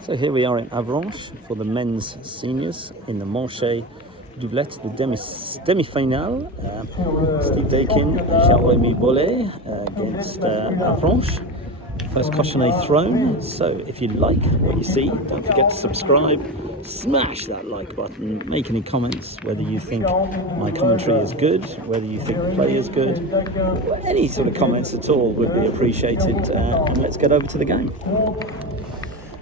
So here we are in Avranche for the men's seniors in the Manche Doublette, the demi-finale. Steve Daykin and Bolle against Avranche. First cochonnet thrown. So if you like what you see, don't forget to subscribe, smash that like button, make any comments, whether you think my commentary is good, whether you think the play is good, any sort of comments at all would be appreciated, and let's get over to the game.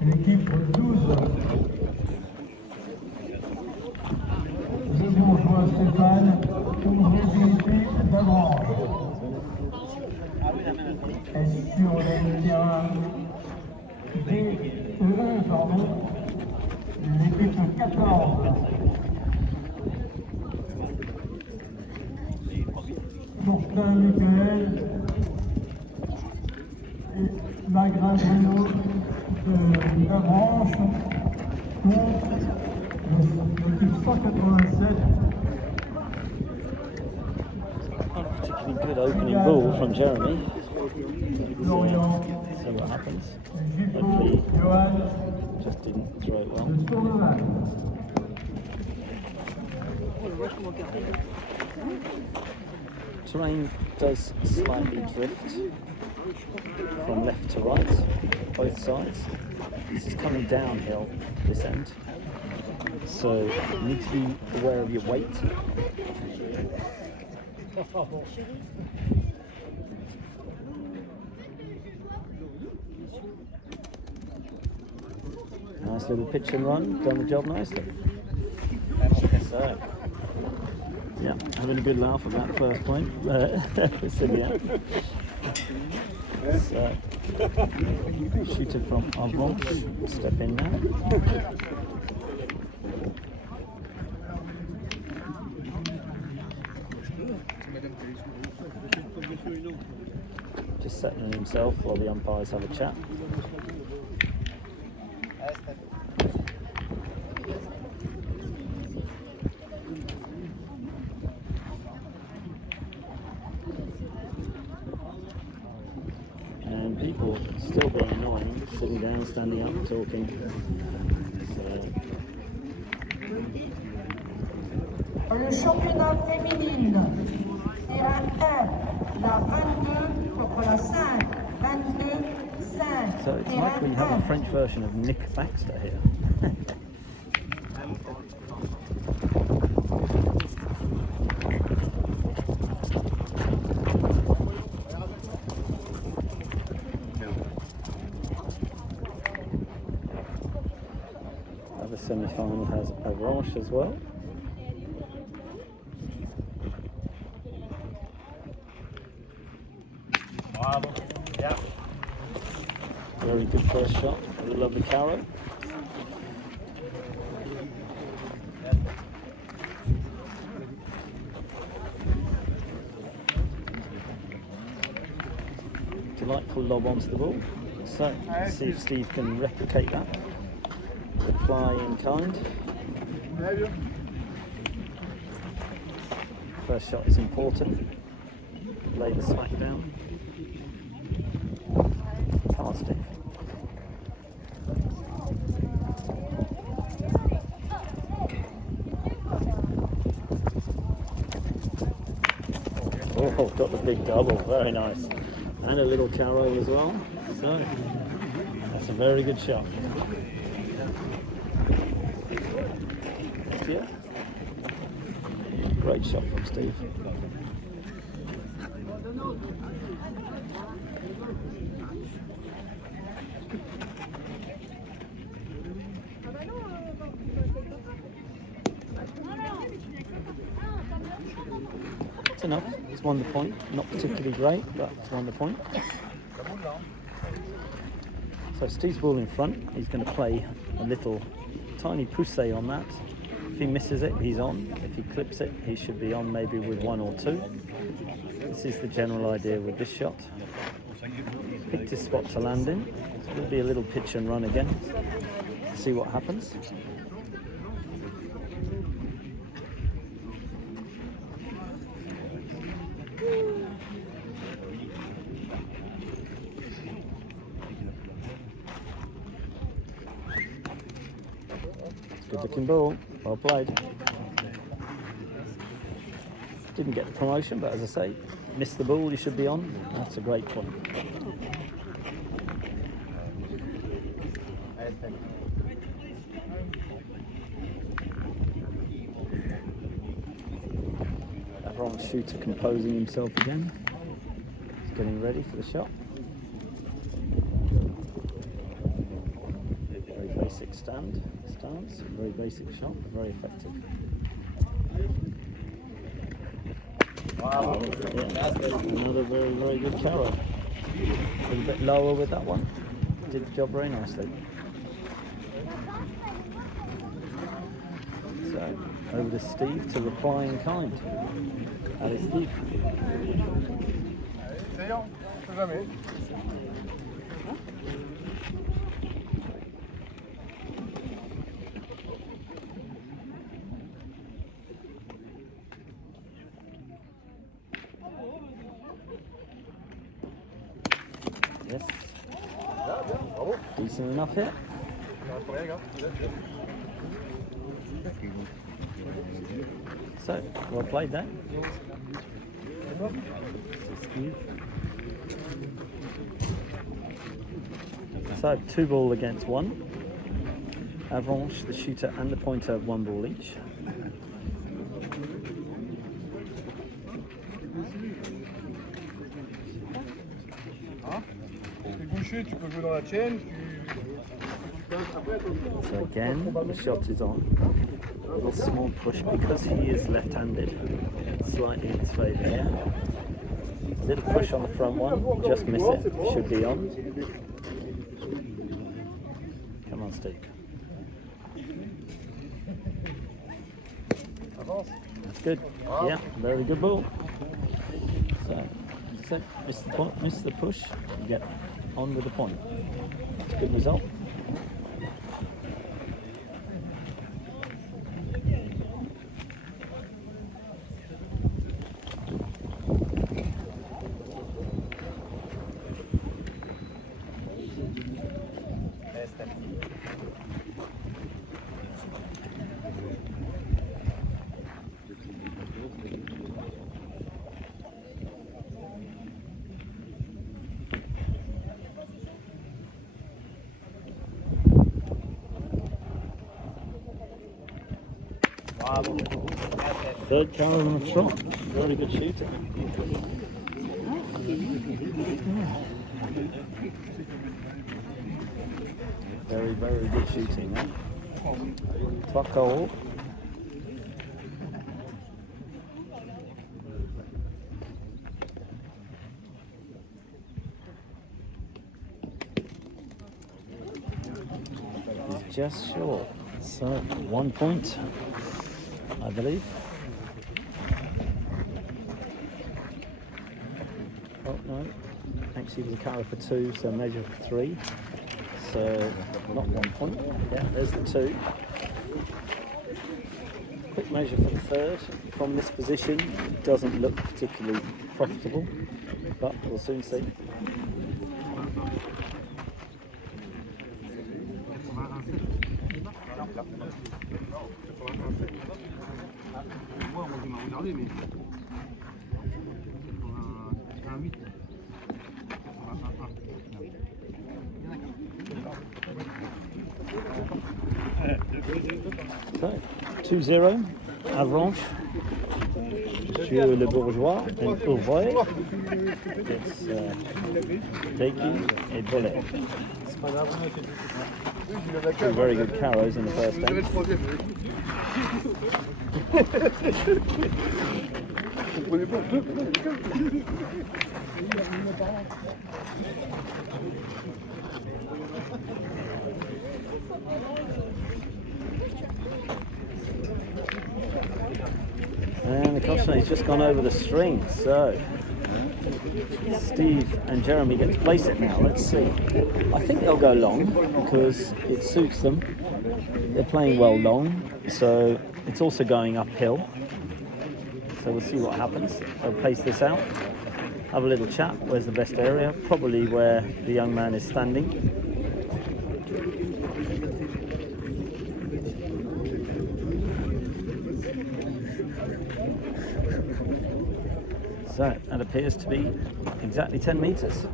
L'équipe 12, le Bourgeois Stéphane, Auvray d'Avranche. Et sur le terrain l'équipe 14. Fortin Michael et Magrin Bruno d'Avranche contre l'équipe 187. Not a particularly good opening ball from Jeremy. So what happens? Hopefully just didn't throw it well. Terrain does slightly drift from left to right, both sides. This is coming downhill, this end. So you need to be aware of your weight. Nice little pitch and run, done the job nicely. So, yeah, having a good laugh at that first point. So yeah. So, shooter from Avranche, step in now. Just settling himself while the umpires have a chat. And people still being annoying, sitting down, standing up, talking. Le championnat féminine, terrain 1, la 22 contre la 5, 22, 5. So it's like we have a French version of Nick Baxter here. The semi-final has Avranche as well. Yeah. Very good first shot. I love the carrot. Delightful lob onto the ball. So let's see if Steve can replicate that. Reply in kind. First shot is important. Lay the smack down. Come on, Steve. Oh, got the big double. Very nice. And a little carrow as well. So that's a very good shot. Yeah. Great shot from Steve. It's enough. It's won the point. Not particularly great, but it's won the point. So Steve's ball in front. He's going to play a little tiny poussé on that. If he misses it, he's on. If he clips it, he should be on maybe with 1 or 2. This is the general idea with this shot. Picked his spot to land in. It'll be a little pitch and run again. See what happens. Good looking ball. Well played. Didn't get the promotion, but as I say, missed the ball, you should be on. That's a great point. Avranche shooter composing himself again. He's getting ready for the shot. Very basic stance, very basic shot, very effective. Wow. Yeah, another very, very good carry. A little bit lower with that one. Did the job very nicely. So, over to Steve to reply in kind. Allez Steve. Essayons, on sait jamais. Yes, Bien, bien, bravo. decent enough hit. Il reste rien, gars. So, well played then. Steve. So, 2 ball against 1. Avranche, the shooter and the pointer have 1 ball each. T'es gaucher, tu peux jouer dans la chaîne. So again, the shot is on. A little small push because he is left-handed. Slightly in his favour here. Little push on the front one, just miss it. Should be on. Come on, Steve. That's good. Yeah, very good ball. So, that's it. Miss the point, miss the push, you get on with the point. It's a good result. Third carry on the trot. Very good shooter. Very, very good shooting. Eh? Tucker. He's just short. So 1 point, I believe. Oh no, actually it was a carry for 2, so measure for 3. So not 1 point. Yeah, there's the 2. Quick measure for the 3rd. From this position, it doesn't look particularly profitable, but we'll soon see. So, 2-0, Avranche sur le Bourgeois and Auvray. It's Daykin and Bolle. Two very good carrows in the first end. And the caution's just gone over the string, so Steve and Jeremy get to place it now. Let's see. I think they'll go long because it suits them. They're playing well long, so it's also going uphill. So we'll see what happens. They'll pace this out, have a little chat. Where's the best area? Probably where the young man is standing. So that appears to be exactly 10 meters.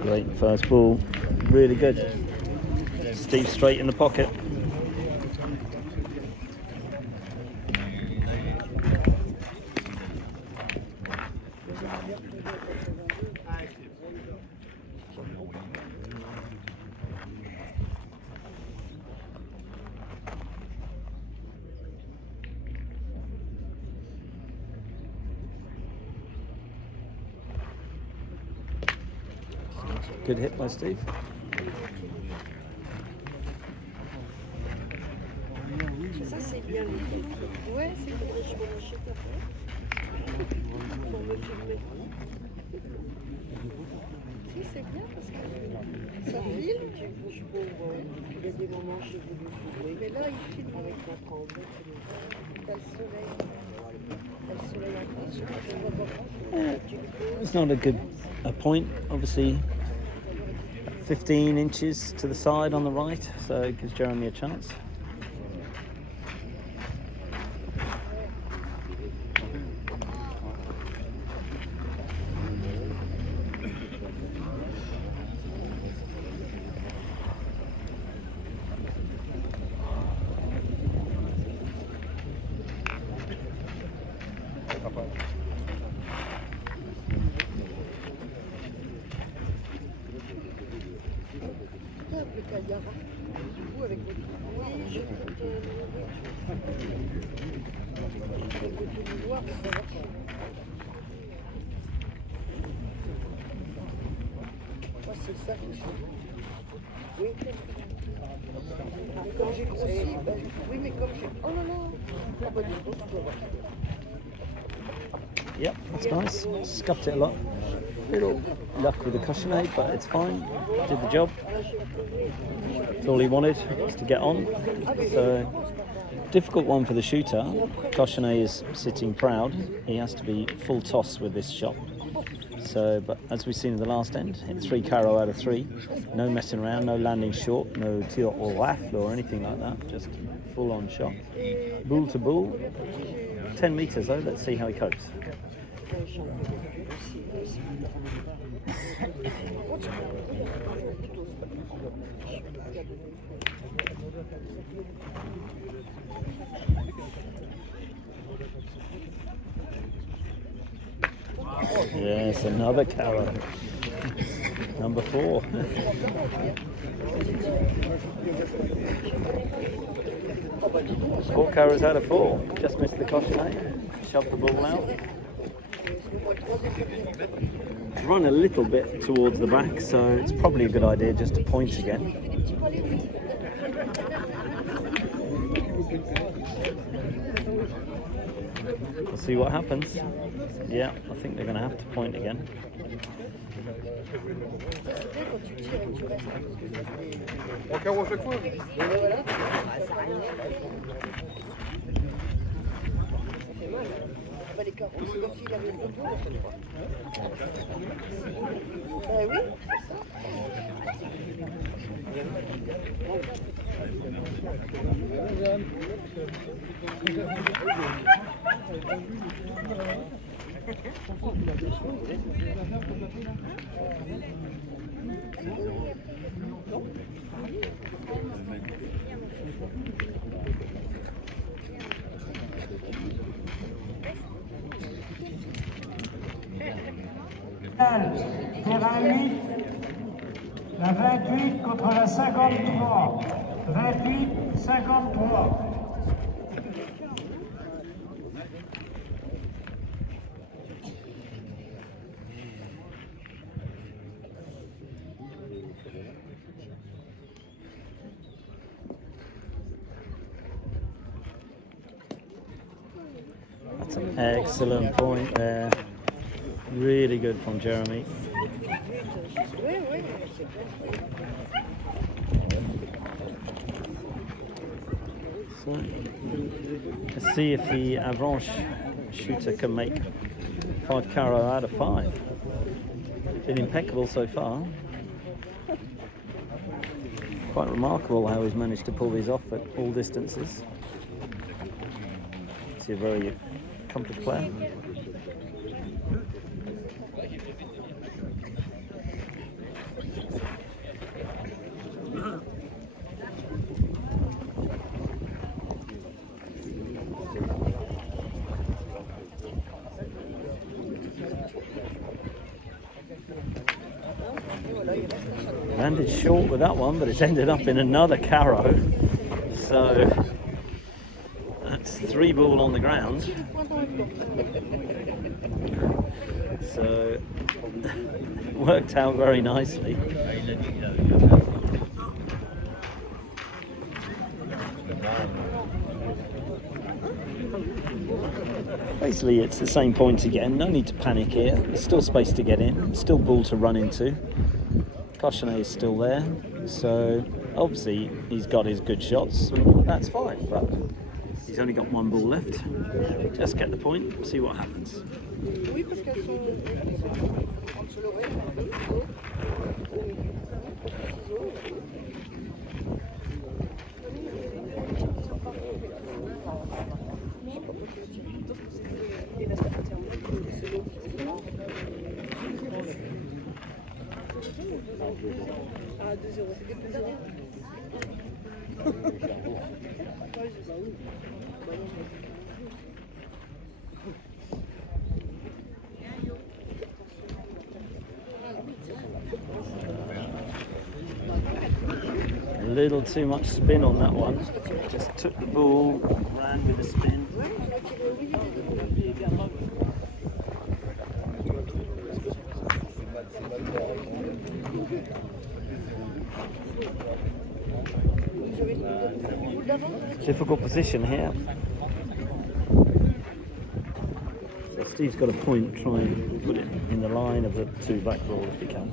Great first ball, really good. Steve straight in the pocket. Good hit by Steve. Ça c'est bien. Ouais, c'est que je me l'achète après. Pour me filmer. Si, c'est bien parce que ça filme. Il y a des moments où j'ai voulu filmer. Mais là, il filme avec ma prendre. T'as le soleil. T'as le soleil en face. Je sais pas si on va voir. It's not a point, obviously. 15 inches to the side on the right, so it gives Jeremy a chance. C'est ça que je fais. Oui. Quand j'ai grossi, ben, oui, mais comme j'ai. Oh non, non, pas du tout, tu peux voir. Yep, that's nice. Scuffed it a lot. Little luck with the cushion aid, but it's fine. Did the job. That's all he wanted, was to get on. So, difficult one for the shooter. Cochonnet is sitting proud. He has to be full toss with this shot. So, but as we've seen in the last end, hit 3 carreau out of 3. No messing around, no landing short, no tir or rafle or anything like that. Just full on shot. Bull to bull. 10 meters though, let's see how he copes. Yes, another carrot. Number 4. 4 carrots out of 4. Just missed the cochonnet. Shoved the ball out. Run a little bit towards the back, so it's probably a good idea just to point again. We'll see what happens. Yeah, I think they're going to have to point again. On carreau à chaque fois. Les carreaux, c'est comme s'il avait le dos. Ben oui, Terrain 8, la 28 contre la 53. 28, 53. That's an excellent point there. Really good from Jeremy. oui, oui, c'est bien. So let's see if the Avranche shooter can make 5 carreaux out of 5. Been impeccable so far. Quite remarkable how he's managed to pull these off at all distances. He's a very accomplished player. Landed short with that one, but it's ended up in another carreau. So that's 3 ball on the ground. So worked out very nicely. Basically it's the same point again, no need to panic here. There's still space to get in, still ball to run into. Cochonnet is still there, so obviously he's got his good shots, that's fine, but he's only got 1 ball left. Just get the point, see what happens. A little too much spin on that one. Just took the ball, ran with the spin. Difficult position here. So Steve's got a point, try and put it in the line of the 2 back ball if he can.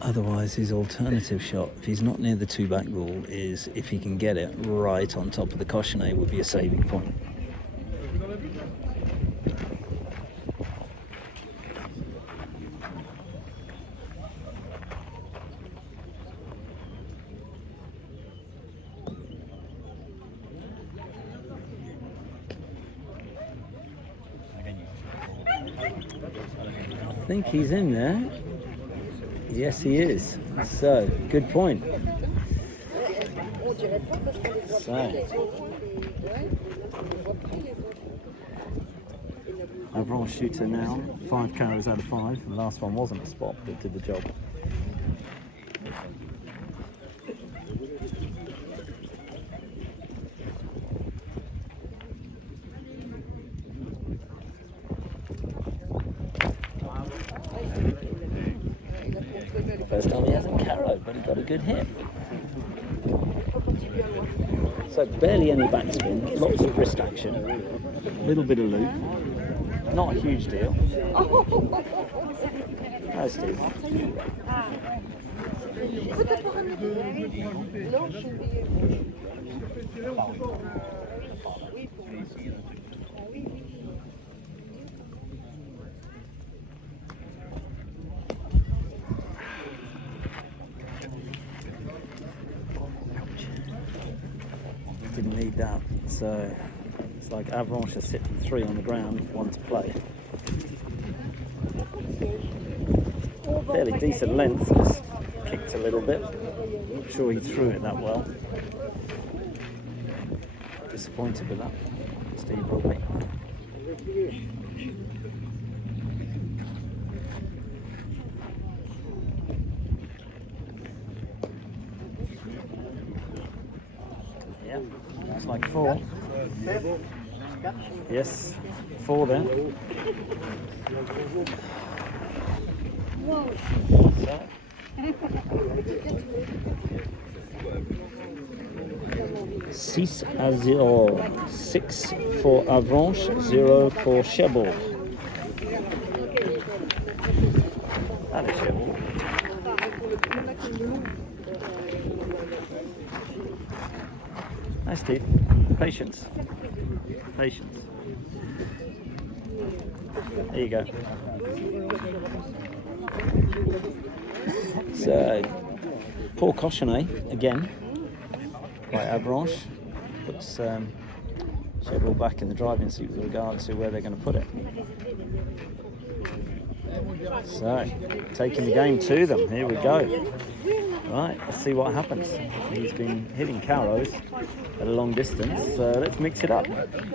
Otherwise his alternative shot, if he's not near the 2 back ball, is if he can get it right on top of the Cochonnet, would be a saving point. I think he's in there. Yes, he is. So, good point. So, Avranche shooter now, 5 carreaux out of 5. The last one wasn't a spot, but did the job. First time he hasn't carroed, but he got a good hit. So barely any backspin, lots of wrist action, a little bit of loop, not a huge deal. Hi Steve. Didn't need that, so it's like Avranche is sitting 3 on the ground, 1 to play. Fairly decent length, just kicked a little bit. Not sure he threw it that well. Disappointed with that, Steve will be. Yeah, looks like 4. Yes, 4 there. So. 6-0. 6 for Avranche, 0 for Cherbourg. Nice, Steve. Patience. Patience. There you go. So, poor Cochonnet again by Avranche. Puts Cherbourg back in the driving seat with regard to where they're going to put it. So, taking the game to them. Here we go. Right, let's see what happens. He's been hitting carrows at a long distance. Let's mix it up.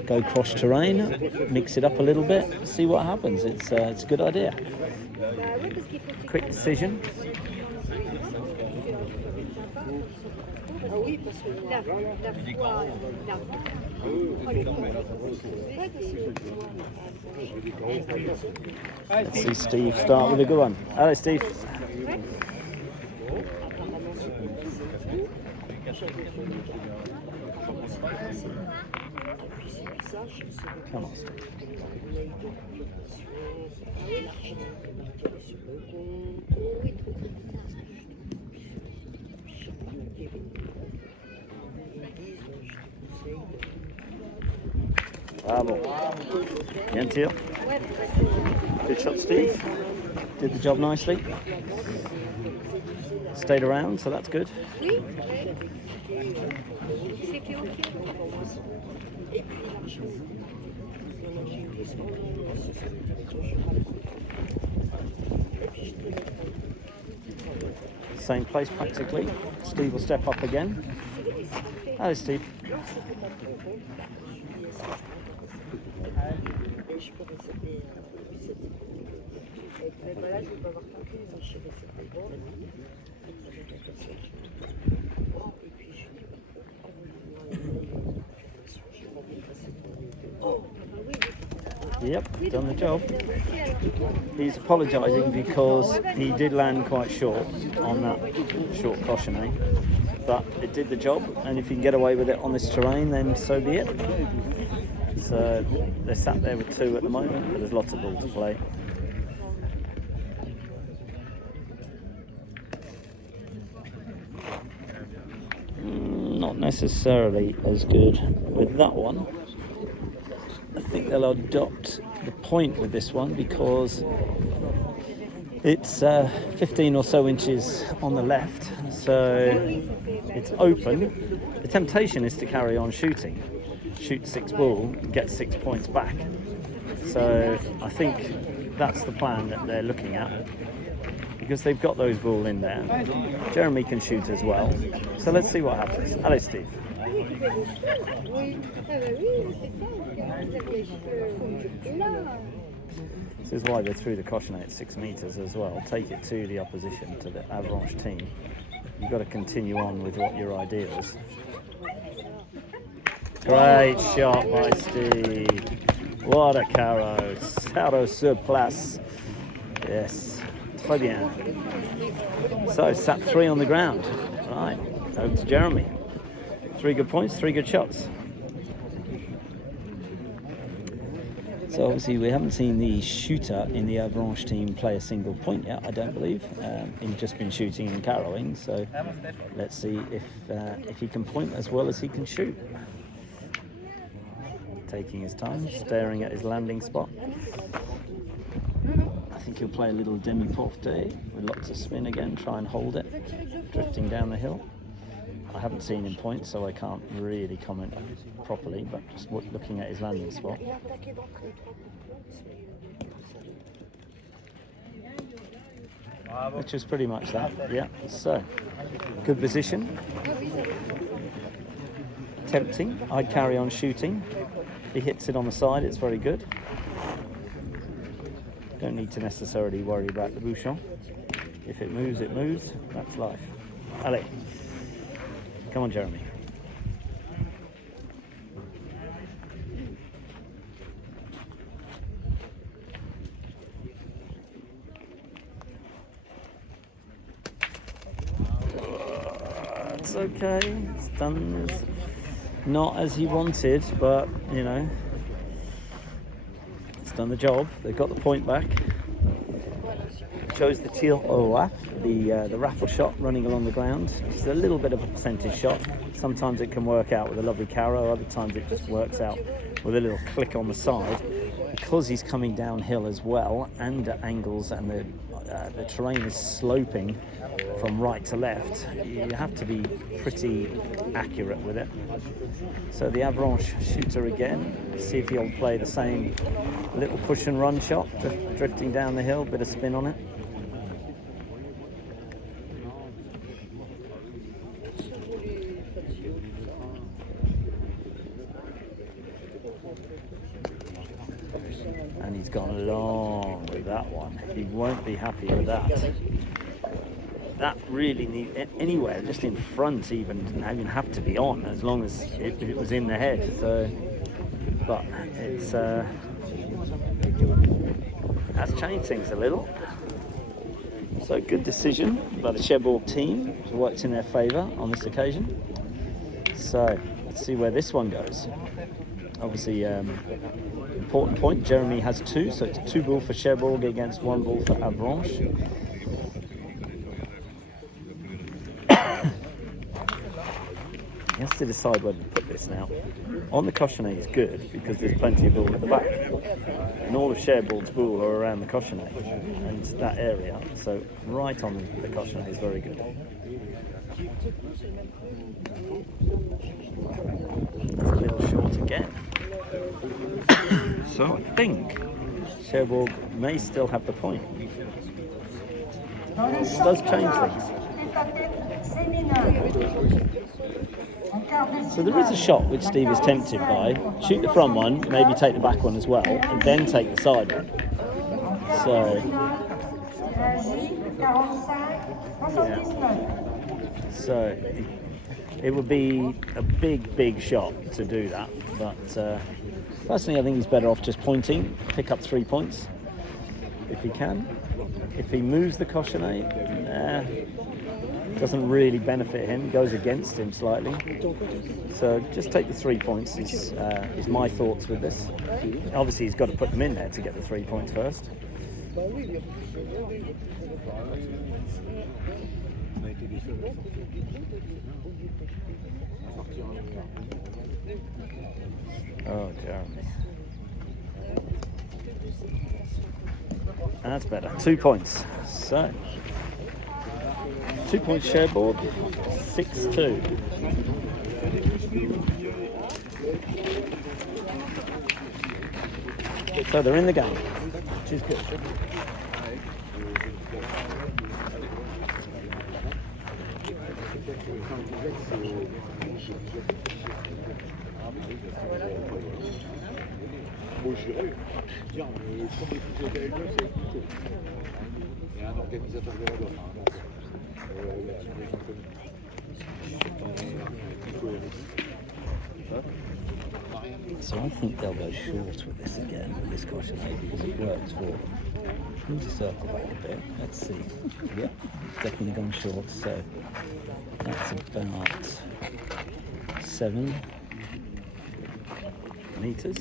Go cross terrain, mix it up a little bit, see what happens. It's a good idea. Quick decision. Let's see Steve start with a good one. Hello, Steve. Come on, Steve. Bravo. Bien tir. Good shot, Steve. Did the job nicely. Stayed around, so that's good. Same place practically. Steve will step up again. Hello, Steve. Yep, done the job. He's apologising because he did land quite short on that short Cochonnet, but it did the job, and if you can get away with it on this terrain, then so be it. So they're sat there with two at the moment, but there's lots of ball to play. Not necessarily as good with that one. I think they'll adopt the point with this one because it's 15 or so inches on the left, so it's open. The temptation is to carry on shooting, shoot 6 ball, get 6 points back. So I think that's the plan that they're looking at because they've got those ball in there. Jeremy can shoot as well, so let's see what happens. Hello, Steve. This is why they threw the Cochonnet at 6 metres as well. Take it to the opposition, to the Avranche team. You've got to continue on with what your idea is. Great shot by Steve. What a carrow. Carrow sur place. Yes. Très bien. So, sat 3 on the ground. Right. Over to Jeremy. 3 good points, 3 good shots. So obviously we haven't seen the shooter in the Avranche team play a single point yet, I don't believe. He's just been shooting and carrowing, so let's see if he can point as well as he can shoot. Taking his time, staring at his landing spot. I think he'll play a little demi-portée with lots of spin again, try and hold it, drifting down the hill. I haven't seen him point, so I can't really comment properly, but just looking at his landing spot. Which is pretty much that, yeah. So, good position. Tempting. I'd carry on shooting. If he hits it on the side, it's very good. Don't need to necessarily worry about the bouchon. If it moves, it moves. That's life. Allez. Come on, Jeremy. It's okay. It's done. It's not as he wanted, but you know, it's done the job. They've got the point back. chose the teal Olaf, the raffle shot running along the ground. It's a little bit of a percentage shot. Sometimes it can work out with a lovely carrow, other times it just works out with a little click on the side. Because he's coming downhill as well, and at angles, and the terrain is sloping from right to left, you have to be pretty accurate with it. So the Avranche shooter again, see if he'll play the same little push and run shot, drifting down the hill, bit of spin on it. And he's gone long with that one. He won't be happy with that. That really needs anywhere just in front, even have to be on, as long as it was in the head. So, but it's that's changed things a little. So good decision by the Cherbourg team. It worked in their favour on this occasion. So let's see where this one goes. Obviously, important point. Jeremy has 2, so it's 2 ball for Cherbourg against 1 ball for Avranche. He has to decide whether to put this now. On the cochonnet is good because there's plenty of ball at the back, and all of Cherbourg's ball are around the cochonnet and that area. So right on the cochonnet is very good. It's a little short again. So I think Cherbourg may still have the point. It does change things. So there is a shot which Steve is tempted by. Shoot the front one, maybe take the back one as well, and then take the side one. So, yeah. So it would be a big shot to do that. But personally, I think he's better off just pointing, pick up 3 points if he can. If he moves the cochonnet, doesn't really benefit him, goes against him slightly. So just take the 3 points is my thoughts with this. Obviously he's got to put them in there to get the 3 points first. Oh, Jeremy. That's better. 2 points. So 2 points Cherbourg, 6-2. So they're in the game, which is good. Moi j'irais dire, mais je crois que les avec eux, c'est plutôt. Il y a un organisateur de la donne, la team des So I think they'll go short with this again, with this caution, because it works for them. Move the circle back a bit, let's see. Yeah, definitely gone short, so that's about 7 meters.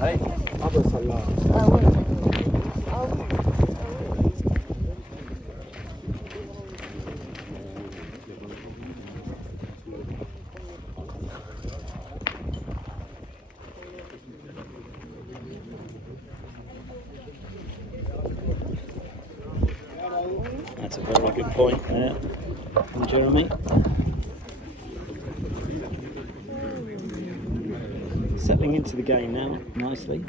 Hey. Ah bah celle-là. Ah ouais. Ah oui. That's a very good point there from Jeremy. Settling into the game now, nicely.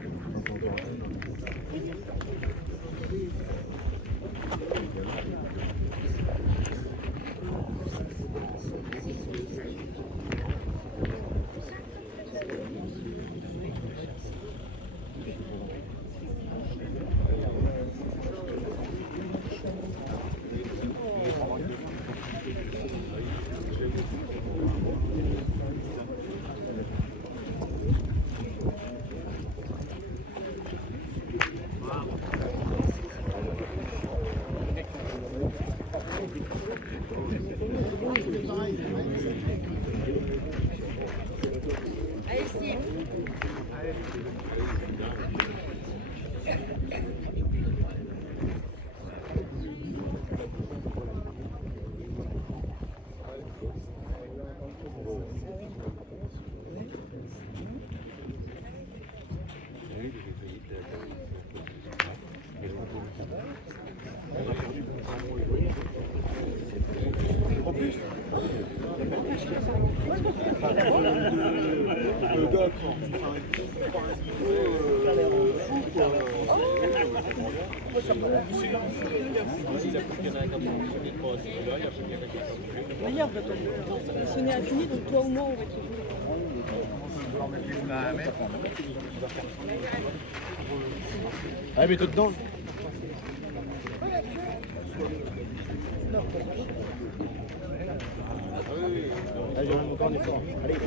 Regarde, ce n'est infini, donc toi ou moi on va te jouer. Allez, mets-toi dedans. Allez, encore un effort. Allez.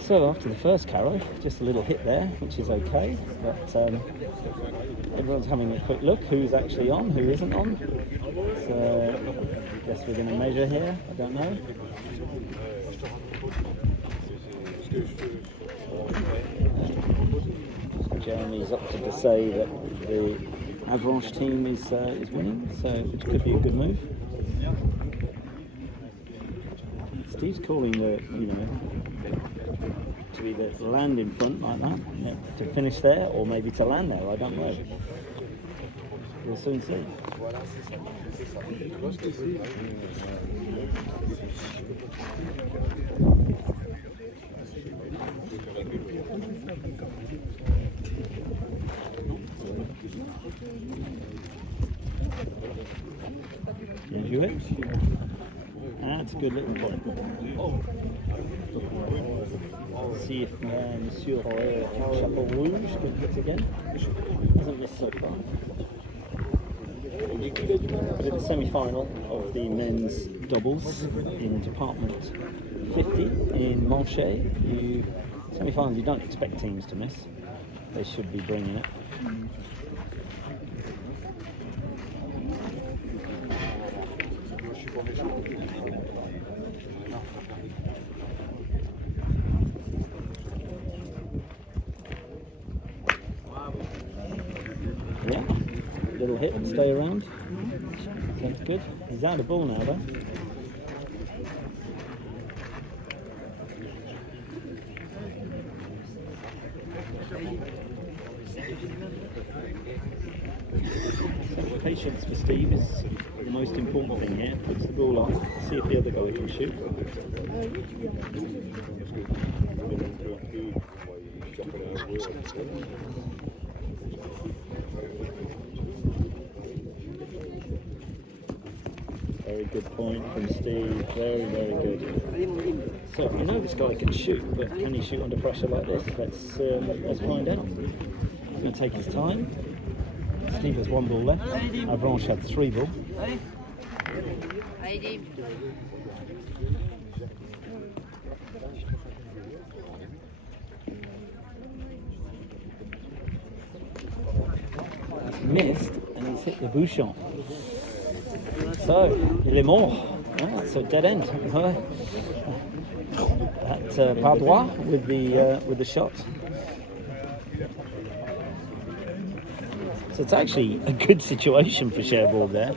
So after the first carry, just a little hit there, which is okay, but everyone's having a quick look who's actually on, who isn't on. So I guess we're going to measure here, I don't know. Jeremy's opted to say that the Avranche team is winning, so which could be a good move. Steve's calling the, to either land in front like that, to finish there, or maybe to land there, I don't know. We'll soon see. Bien joué. That's a good little point. See if Monsieur Chapeau Rouge can hit again. Hasn't missed so far. But in the semi-final of the men's doubles in Department 50 in Manche, semi-final you don't expect teams to miss. They should be bringing it. Yeah, little hit and stay around. That's good. He's out of ball now though. Patience for Steve is the most important thing here. Puts the ball on, see if the other goalie can shoot. Very good point from Steve, very, very good. So, this guy can shoot, but can he shoot under pressure like this? Let's find out. He's going to take his time. Steve has 1 ball left. Avranche had 3 ball. He's missed and he's hit the bouchon. So, il est mort. It's a dead end. That pas droit with the shot. So it's actually a good situation for Cherbourg there,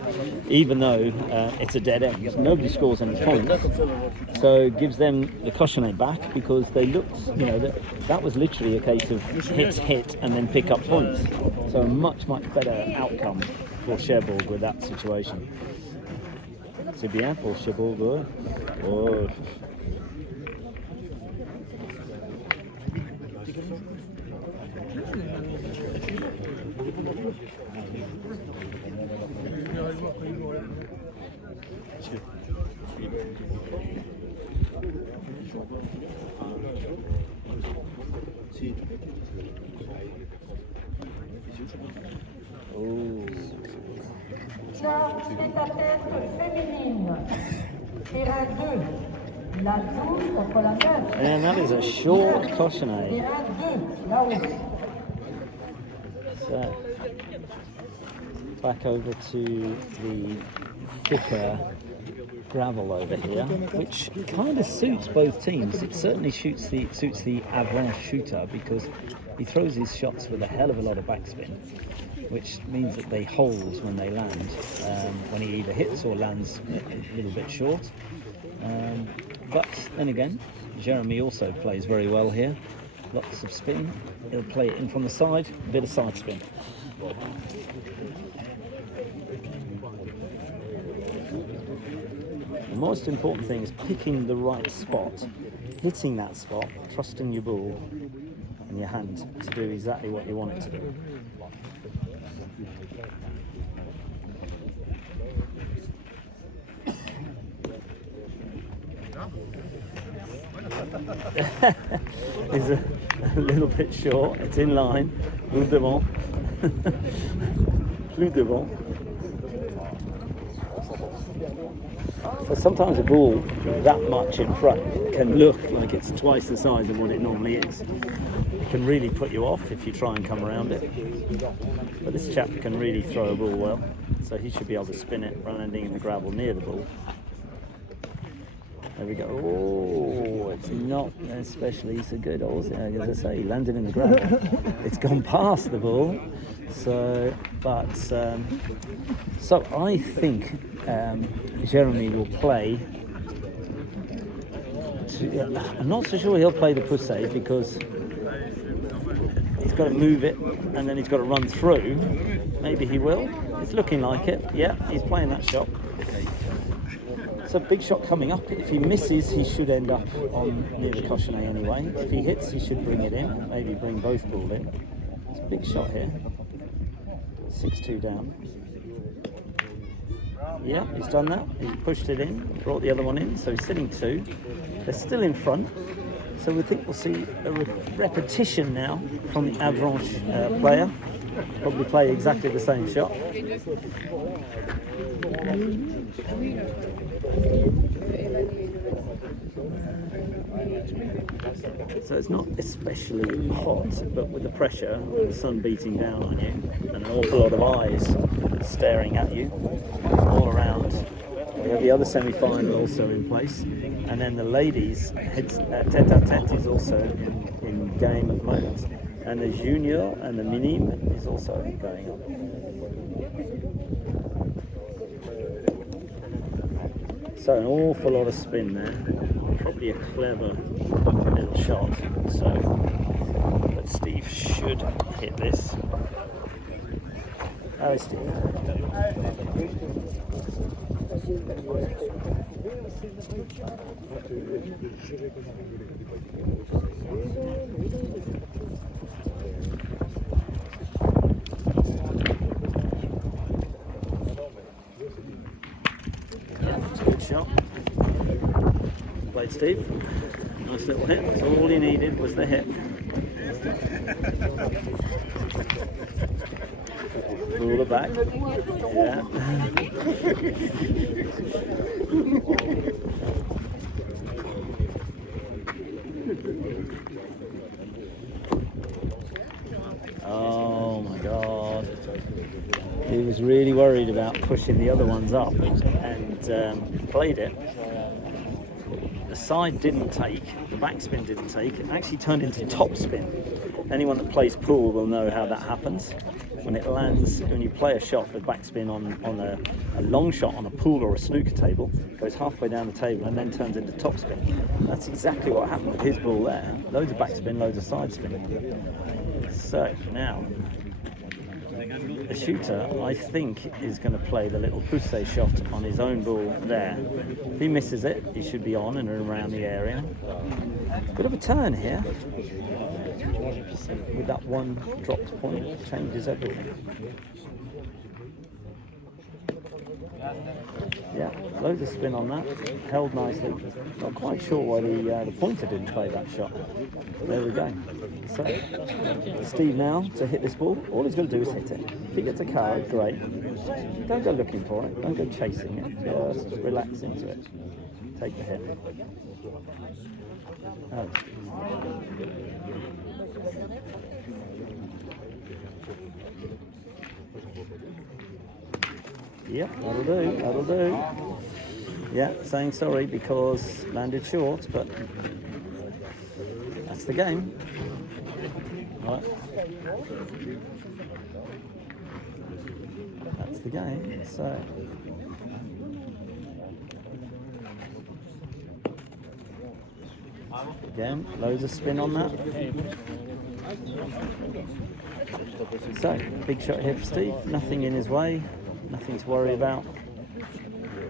even though it's a dead end. Nobody scores any points, so it gives them the cautionnet back because they looked, that was literally a case of hit and then pick up points. So a much, much better outcome for Cherbourg with that situation. C'est bien pour Cherbourg. Oh. championnat tête-à-tête féminine. Terrain 2, la 12 contre la 9. And that is a short cochonnet. Terrain 2, là-haut. So, back over to the thicker gravel over here, which kind of suits both teams. It certainly suits the Avranche shooter because he throws his shots with a hell of a lot of backspin, which means that they hold when they land, when he either hits or lands a little bit short. But then again, Jeremy also plays very well here. Lots of spin. He'll play it in from the side, a bit of side spin. The most important thing is picking the right spot, hitting that spot, trusting your ball and your hand to do exactly what you want it to do. It's a little bit short, it's in line, plus devant. Plus devant. So sometimes a ball that much in front can look like it's twice the size of what it normally is. It can really put you off if you try and come around it. But this chap can really throw a ball well, so he should be able to spin it, landing in the gravel near the ball. There we go. Oh, it's not especially so good, also. As I say, he landed in the gravel. It's gone past the ball. So, but so I think Jeremy will play. I'm not so sure he'll play the poussée because he's got to move it and then he's got to run through. Maybe he will. It's looking like it. Yeah, he's playing that shot. It's a big shot coming up. If he misses, he should end up on near the cochonnet anyway. If he hits, he should bring it in. Maybe bring both balls in. It's a big shot here. 6-2 down. Yeah, he's done that. He's pushed it in, brought the other one in, so he's sitting 2. They're still in front, so we think we'll see a repetition now from the Avranche player. Probably play exactly the same shot. So it's not especially hot, but with the pressure, the sun beating down on you, and an awful lot of eyes staring at you all around. We have the other semi-final also in place, and then the ladies' tête-à-tête is also in game at the moment, and the junior and the minime is also going on. So an awful lot of spin there, probably a clever little shot. So, but Steve should hit this. Hello, Steve. Good shot. Played Steve. Nice little hit. That's all he needed was the hit. Pull it back. Yeah. Oh my God. He was really worried about pushing the other ones up and played it. The side didn't take, the backspin didn't take, it actually turned into topspin. Anyone that plays pool will know how that happens. When it lands, when you play a shot with backspin on a long shot on a pool or a snooker table, it goes halfway down the table and then turns into topspin. That's exactly what happened with his ball there. Loads of backspin, loads of side spin. So now, the shooter, I think, is going to play the little poussée shot on his own ball there. If he misses it, he should be on and around the area. Bit of a turn here. With that one dropped point, it changes everything. Yeah, loads of spin on that. Held nicely. Not quite sure why the pointer didn't play that shot. But there we go. So, Steve now to hit this ball. All he's got to do is hit it. If he gets a card, great. Don't go looking for it. Don't go chasing it. Just relax into it. Take the hit. Oh. Yep, that'll do, that'll do. Yeah, saying sorry because landed short, but that's the game. Right. That's the game, so. Again, loads of spin on that. So, big shot here for Steve, nothing in his way. Nothing to worry about.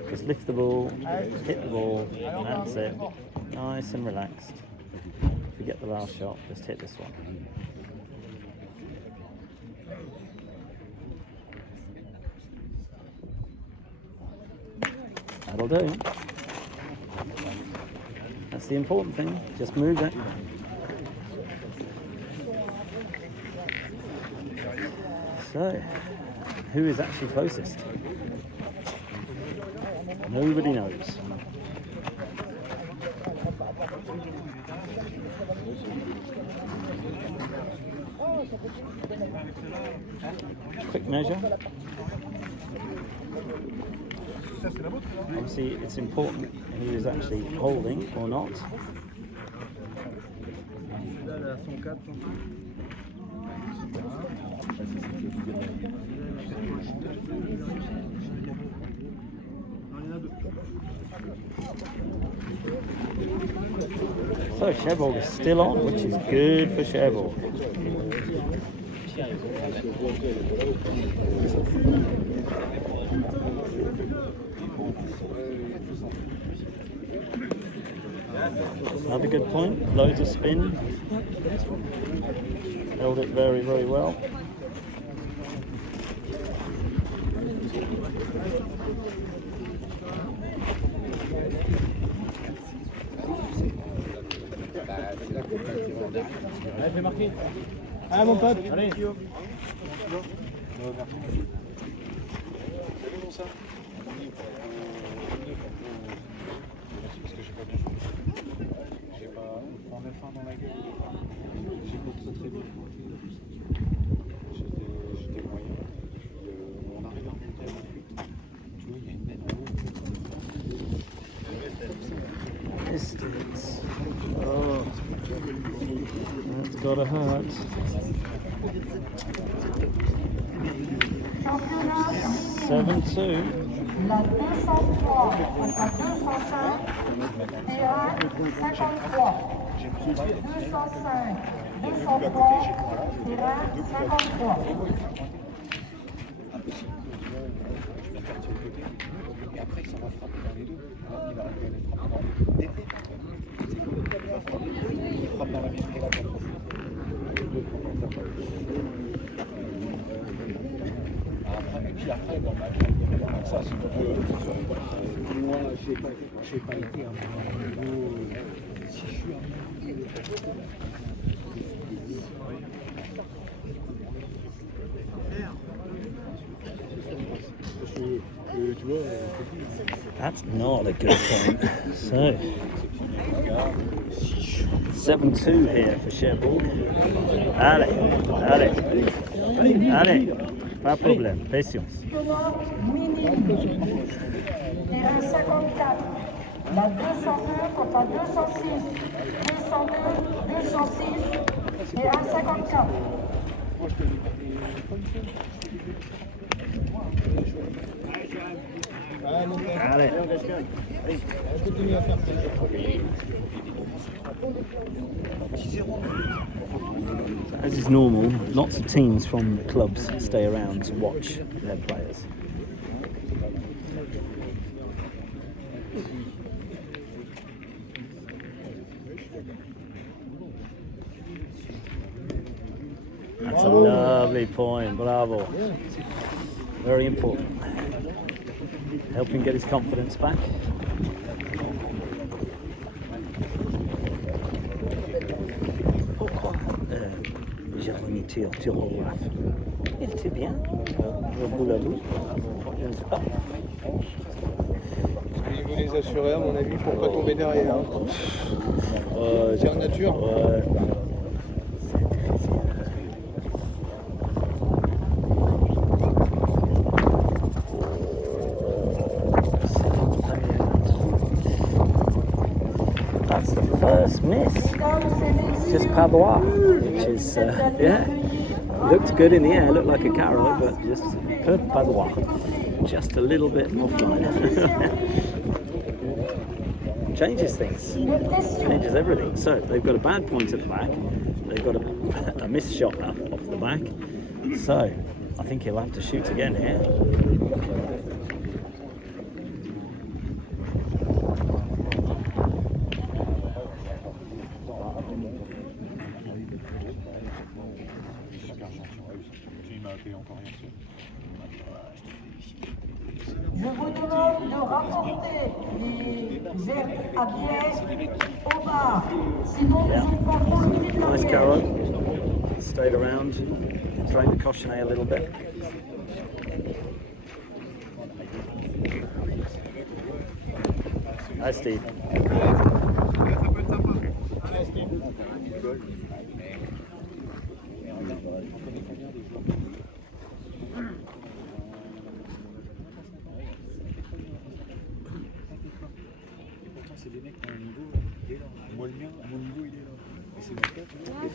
Just lift the ball, hit the ball, and that's it. Nice and relaxed. Forget the last shot, just hit this one. That'll do. That's the important thing, just move it. So, who is actually closest? Nobody knows. Quick measure. Obviously, it's important who is actually holding or not. So Cherbourg is still on, which is good for Cherbourg. Another good point, loads of spin. Held it very, very well. Allez, fais marquer. Ah mon pote, allez. Parce que j'ai pas bien joué. J'ai pas en F1 dans la gueule. J'ai pas très bien. J'étais moyen. Puis on arrive à remonter à 28. Tu vois, il y a une naine en haut. Distance. Oh, that's gotta hurt. Championnat 7-2. La 203 contre la 205, terrain 53. 205, 203, terrain 53. Et après, il s'en va frapper dans les deux. Il va arriver à les frapper dans les deux. Il frappe dans la vitre et la porte. Et puis après, bon, ça, c'est moi, j'ai pas été à un niveau. Si je suis un niveau. That's not a good point. So, 7-2 here for Cherbourg. Allez, allez, allez, pas de problème, patience. Championnat minime. Terrain 54. La 202 contre la 206. 202, 206. Terrain 54. Allez. As is normal, lots of teams from the clubs stay around to watch their players. That's a lovely point, bravo. Very important. help him get his confidence back. Pourquoi j'ai remis tir au raf? Il était bien, le bout à bout. Je ne sais pas. Il faut les assurer, à mon avis, pour pas tomber derrière. C'est en nature. Ouais. That's the first miss. Just pavois, which is, yeah, looked good in the air, looked like a carrot, but just pavois. Just a little bit offline. Changes things, changes everything. So they've got a bad point at the back, they've got a missed shot off the back, so I think he'll have to shoot again here. Je vous demande de rapporter les herbes à biais au bar. Sinon, nous ne comprends plus de Nice carrot, stayed around, drained the cochonnet a little bit. Hi Steve.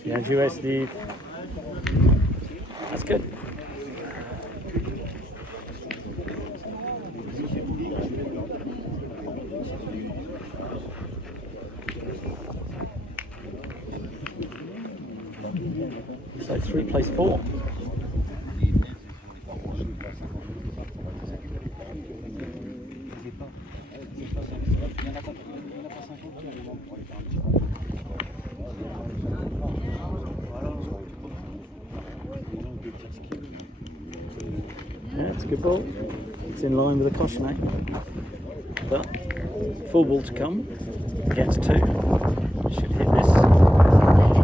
Bien joué Steve. That's good. So 3 plays 4. Yeah, it's a good ball. It's in line with the cochonnet. But full ball to come. Gets 2. Should hit this.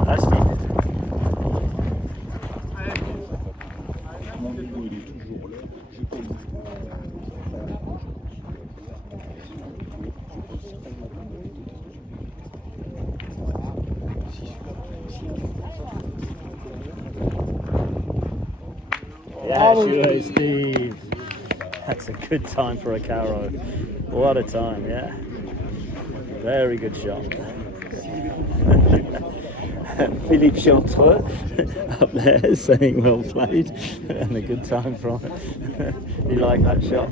That's deep. Yeah, sure, Steve. That's a good time for a carro. What a time, yeah. Very good shot. Philippe Chantreux up there saying well played and a good time from it. You like that shot?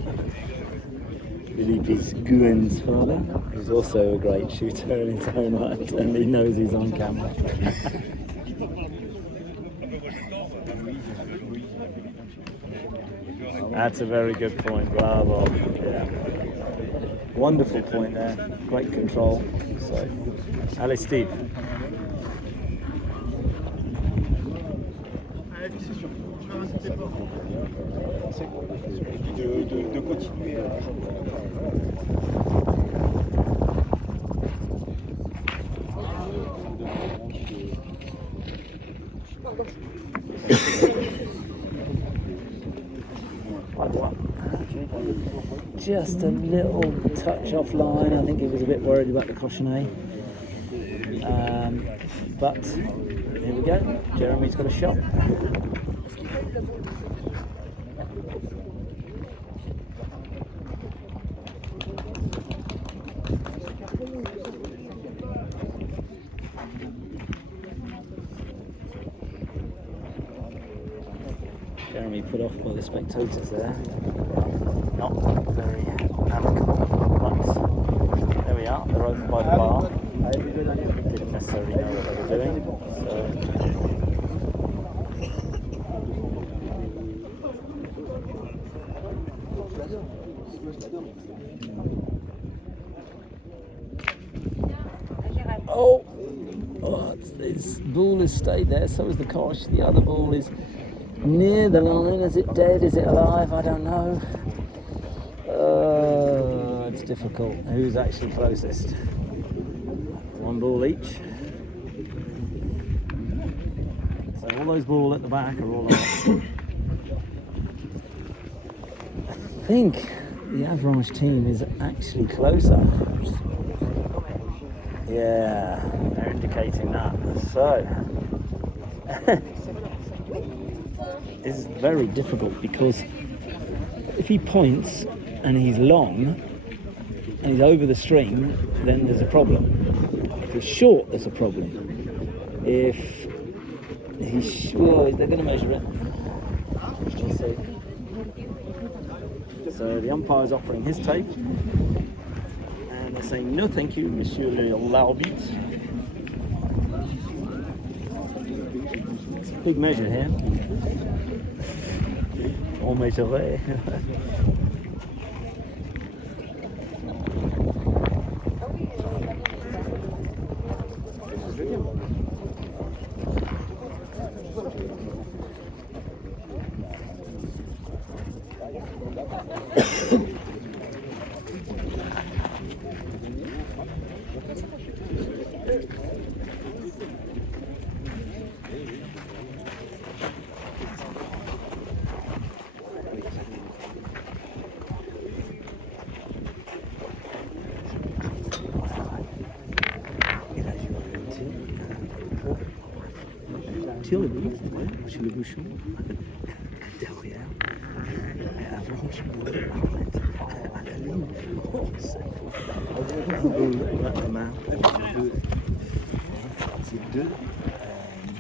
Philippe is Gouin's father. He's also a great shooter in his own right and he knows he's on camera. That's a very good point, bravo. Yeah. Wonderful point there, great control. So, allez Steve. De continuer à Just a little touch offline. I think he was a bit worried about the cochonnet. But here we go. Jeremy's got a shot. Jeremy put off by the spectators there. Not very amicable, but there we are, they're over by the bar. Didn't necessarily know what they were doing, his ball has stayed there, so has the cosh. The other ball is near the line. Is it dead? Is it alive? I don't know. difficult. Who's actually closest? One ball each. So all those balls at the back are all out. I think the Avranche team is actually closer. Yeah, they're indicating that. So it's very difficult because if he points and he's long and he's over the string, then there's a problem. If he's short, there's a problem. If he's well, they're going to measure it. We'll see. So the umpire's offering his tape, and they're saying no, thank you, Monsieur l'arbitre. It's a big measure here. On measurait. Tire le bout, ouais, chez le bouchon, derrière, et Avranche, arrête, à la ligne, oh, c'est la main, c'est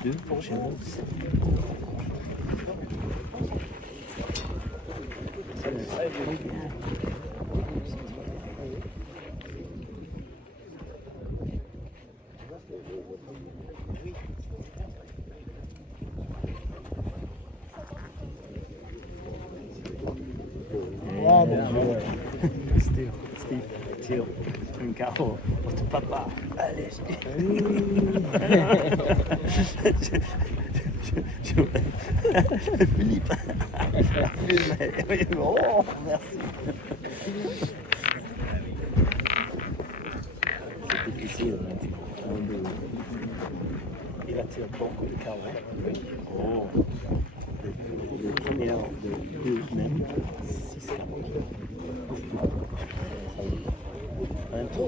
deux pour Cherbourg. Steve, Thiel, une carreau, votre papa. Allez, Philippe. Oh, merci. C'est difficile maintenant. Il attire beaucoup de carreaux. Oh. Le premier de deux même, 6 carreaux. Un trou.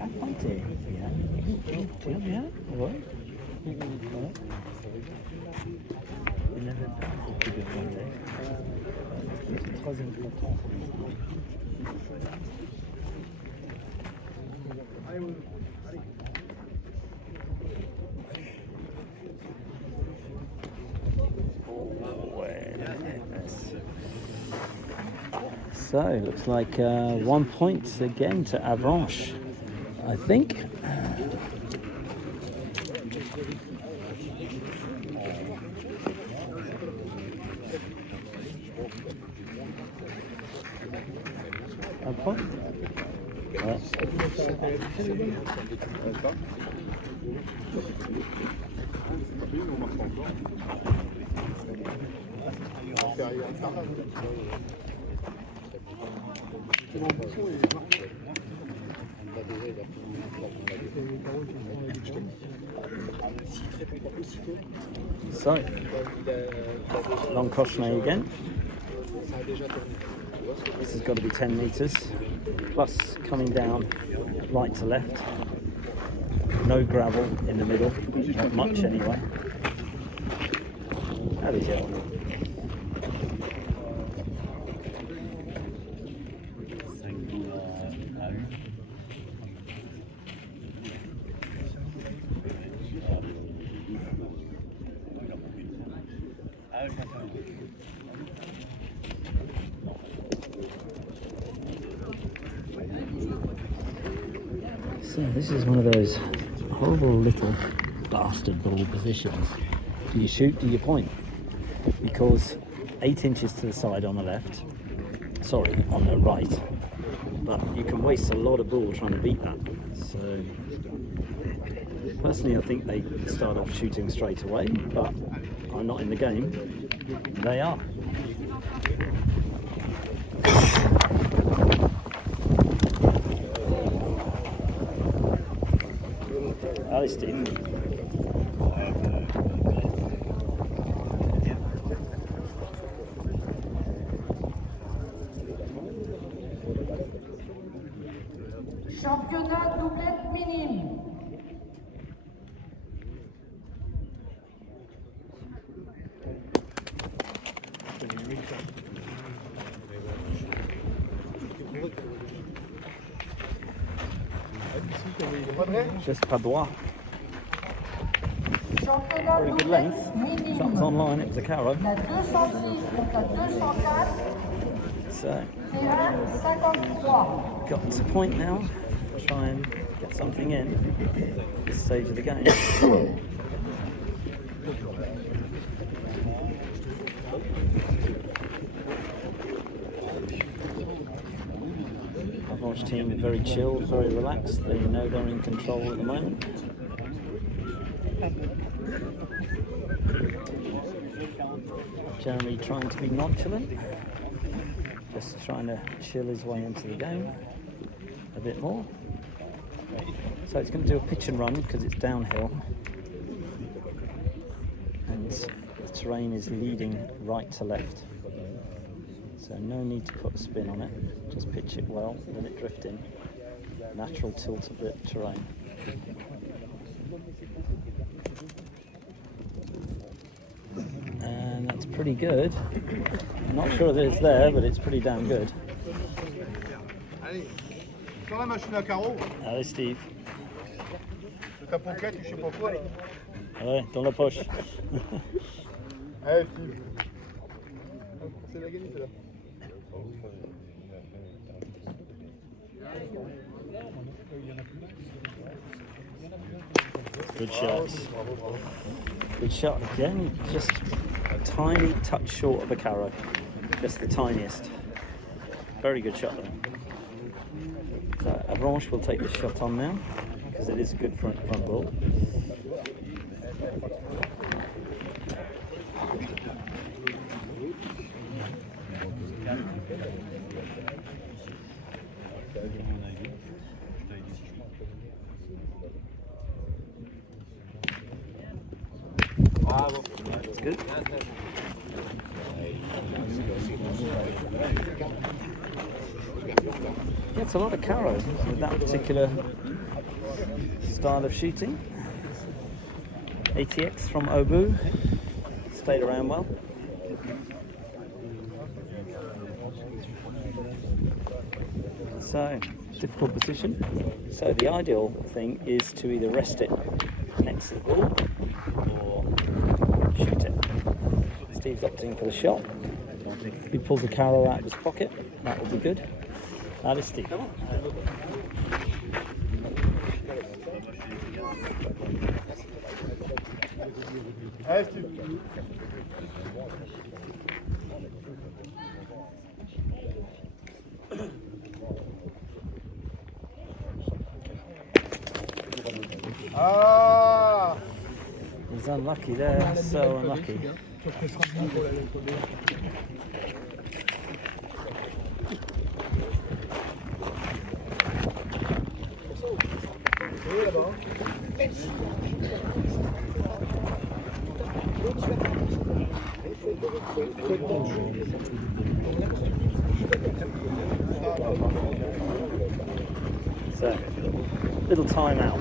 Ah, pointé. Bien. Tire bien. Ouais. Il n'avait pas beaucoup de pointé. C'est le troisième planton. So it looks like 1 point again to Avranche, I think. Un point? Ouais. So, long crochet again. This has got to be 10 metres, plus coming down right to left. No gravel in the middle, not much anyway. Allez, go. So this is one of those horrible little bastard ball positions. Do you shoot, do you point? Because 8 inches to the side on the left, sorry, on the right, but you can waste a lot of ball trying to beat that. So personally I think they start off shooting straight away, but I'm not in the game. They are. Allez, Steve. Championnat doublette minime. Just pas droit. Championnat Very good doublette length. Something's minime. online, it was a carro. La 206 contre la 204. So, Terrain 53. got to point now. Try and get something in at this stage of the game. Avranche team very chilled, very relaxed. They know they're in control at the moment. Jeremy trying to be nonchalant, just trying to chill his way into the game a bit more. So it's going to do a pitch and run because it's downhill and the terrain is leading right to left. So no need to put a spin on it, just pitch it well, let it drift in. Natural tilt of the terrain. And that's pretty good. I'm not sure that it's there, but it's pretty damn good. Allez, sur la machine à carreaux, Allez Steve. ta pocket, je sais pas quoi là. Ouais, dans la poche. Allez, Steve. C'est la gagnée, là. Good shots. Good shot again, just a tiny touch short of a carro. Just the tiniest. Very good shot though. So Avranche will take the shot on now, because it is a good front ball. That's good. Gets a lot of carrots with that particular style of shooting. ATX from Obu stayed around well. So, difficult position. So the ideal thing is to either rest it next to the ball or shoot it. Steve's opting for the shot. If he pulls the carro out of his pocket, that will be good. That is Steve. Allez, Steve. Ah! He's unlucky there, so unlucky. So, little time out.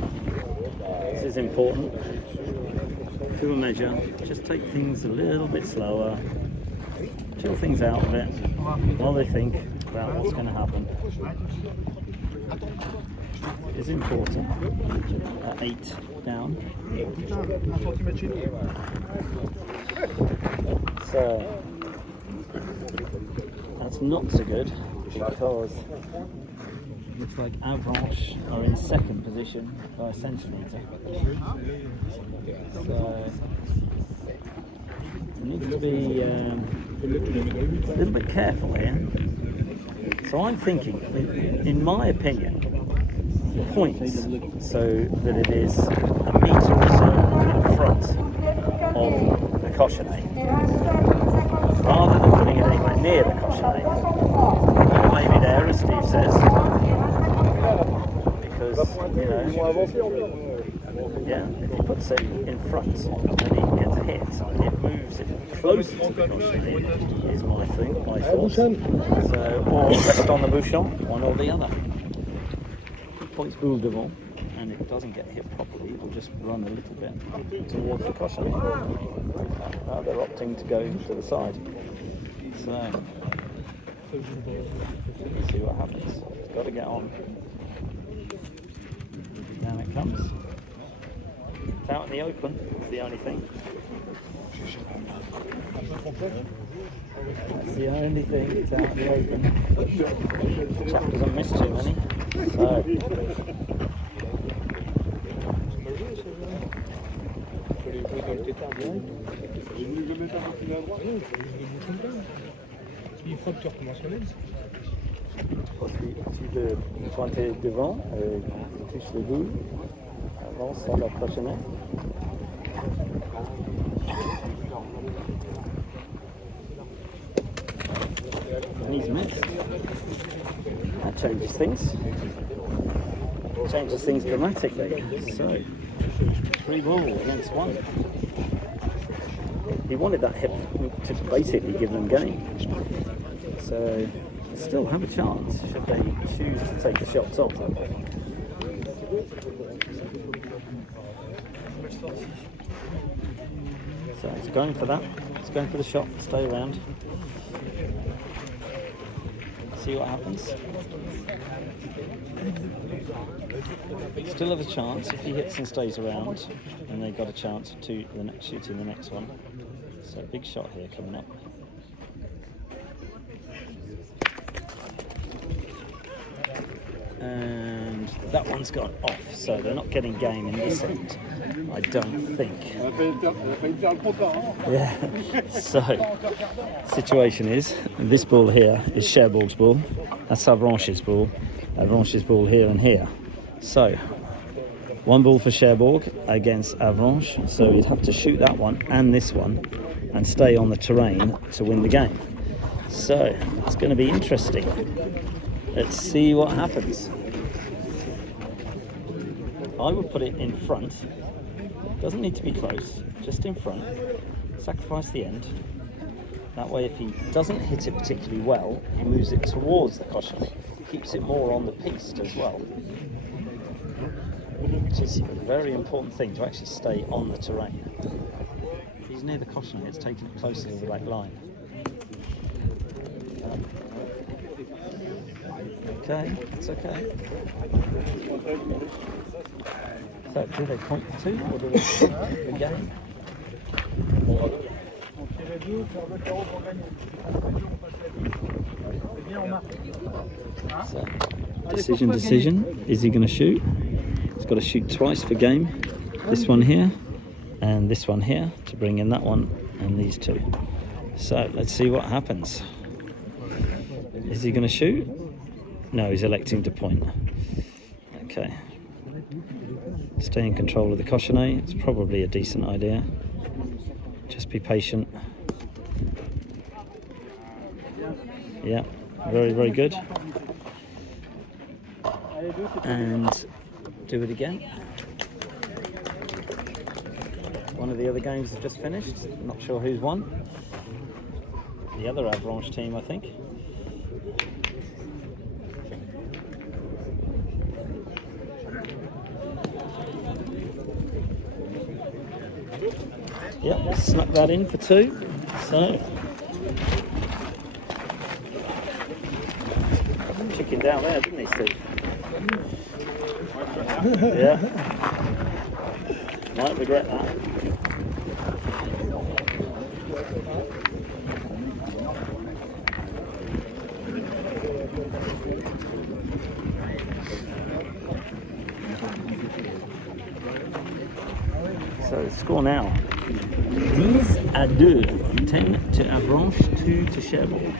This is important. Do a measure, just take things a little bit slower, chill things out a bit while they think about what's going to happen. It's important. 8 down. So that's not so good because it looks like Avranche are in second position by a centimetre. So you need to be a little bit careful here. So I'm thinking, in my opinion, points so that it is a metre or so in front of the cochonnet. Yeah, if he puts it in front and he gets hit, it moves it closer to the cochonnet, is my thing, my thought. So, or rest on the bouchon, one or the other. If he points boule devant and it doesn't get hit properly, we'll just run a little bit towards the cochonnet. Now they're opting to go to the side. So, let's see what happens. It's got to get on. Now it comes. It's out in the open, that's the only thing. That's the only thing, it's out in the open. The chap doesn't miss too many. So. Il faut que tu recommences sur l'aile. Tu peux pointer devant, touche le boule, avance sur la cochonnet. And he's missed. That changes things. Changes things dramatically. So, 3 ball against 1. He wanted that hip to basically give them game. So, they still have a chance should they choose to take the shots off. So it's going for that. It's going for the shot. Stay around. See what happens. Still have a chance if he hits and stays around, and they've got a chance to shooting the next one. So big shot here coming up. And that one's gone off, so they're not getting game in this end, I don't think. Yeah. So, situation is, this ball here is Cherbourg's ball, that's Avranche's ball, Avranche's ball here and here. So, 1 ball for Cherbourg against Avranche, so you'd have to shoot that one and this one and stay on the terrain to win the game. So, it's going to be interesting. Let's see what happens. I would put it in front. Doesn't need to be close, just in front. Sacrifice the end. That way, if he doesn't hit it particularly well, he moves it towards the cochonnet. Keeps it more on the piste as well. Which is a very important thing, to actually stay on the terrain. If he's near the cochonnet, it's taking it closer to the back line. Okay, it's okay. So, do they point to 2 or do they point the game? So, decision. Is he going to shoot? He's got to shoot twice for game. This one here and this one here to bring in that one and these 2. So, let's see what happens. Is he going to shoot? No, he's electing to point. Okay. Stay in control of the cochonnet. It's probably a decent idea. Just be patient. Yeah, very, very good. And do it again. One of the other games has just finished. Not sure who's won. The other Avranche team, I think. Yep, snuck that in for 2. So, chicken down there, didn't he, Steve? Yeah. Might regret that. So, the score now. 10-2, 10 to Avranche, 2 to Cherbourg.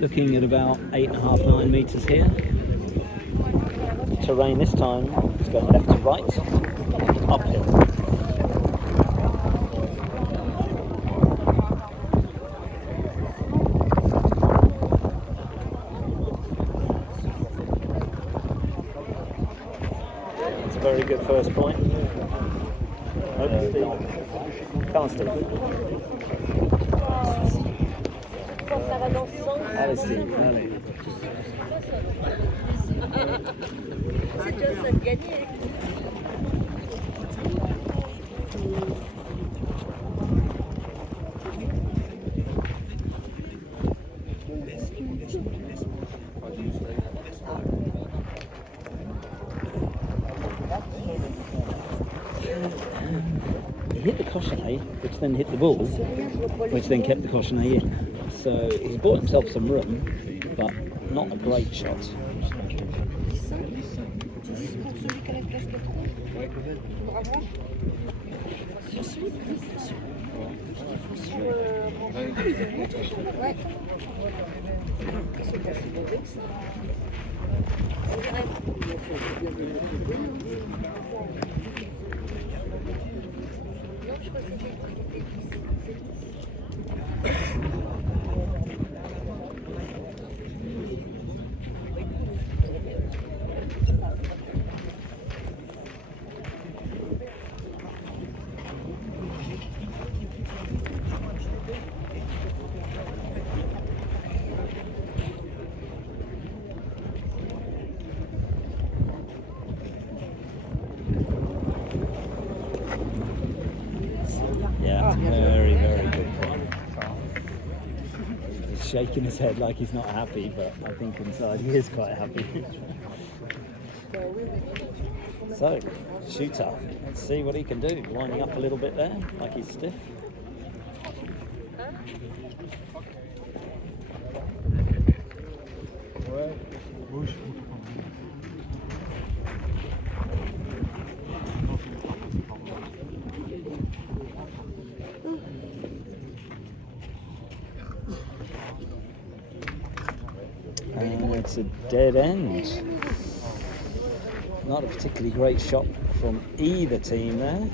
Looking at about 8.5-9 meters here. terrain this time. It's going left to right, uphill. It's a very good first point. Over Steve. Come on, Steve. Ça va dans ce sens. Allez, Steve, allez. C'est déjà ça de gagner. He hit the cochonnet, which then hit the ball, which then kept the cochonnet in. So he's bought himself some room, but not a great shot. Yeah, very, very good point. He's shaking his head like he's not happy, but I think inside he is quite happy. So, shooter, let's see what he can do. Lining up a little bit there, like he's stiff. And it's a dead end. Not a particularly great shot from either team there.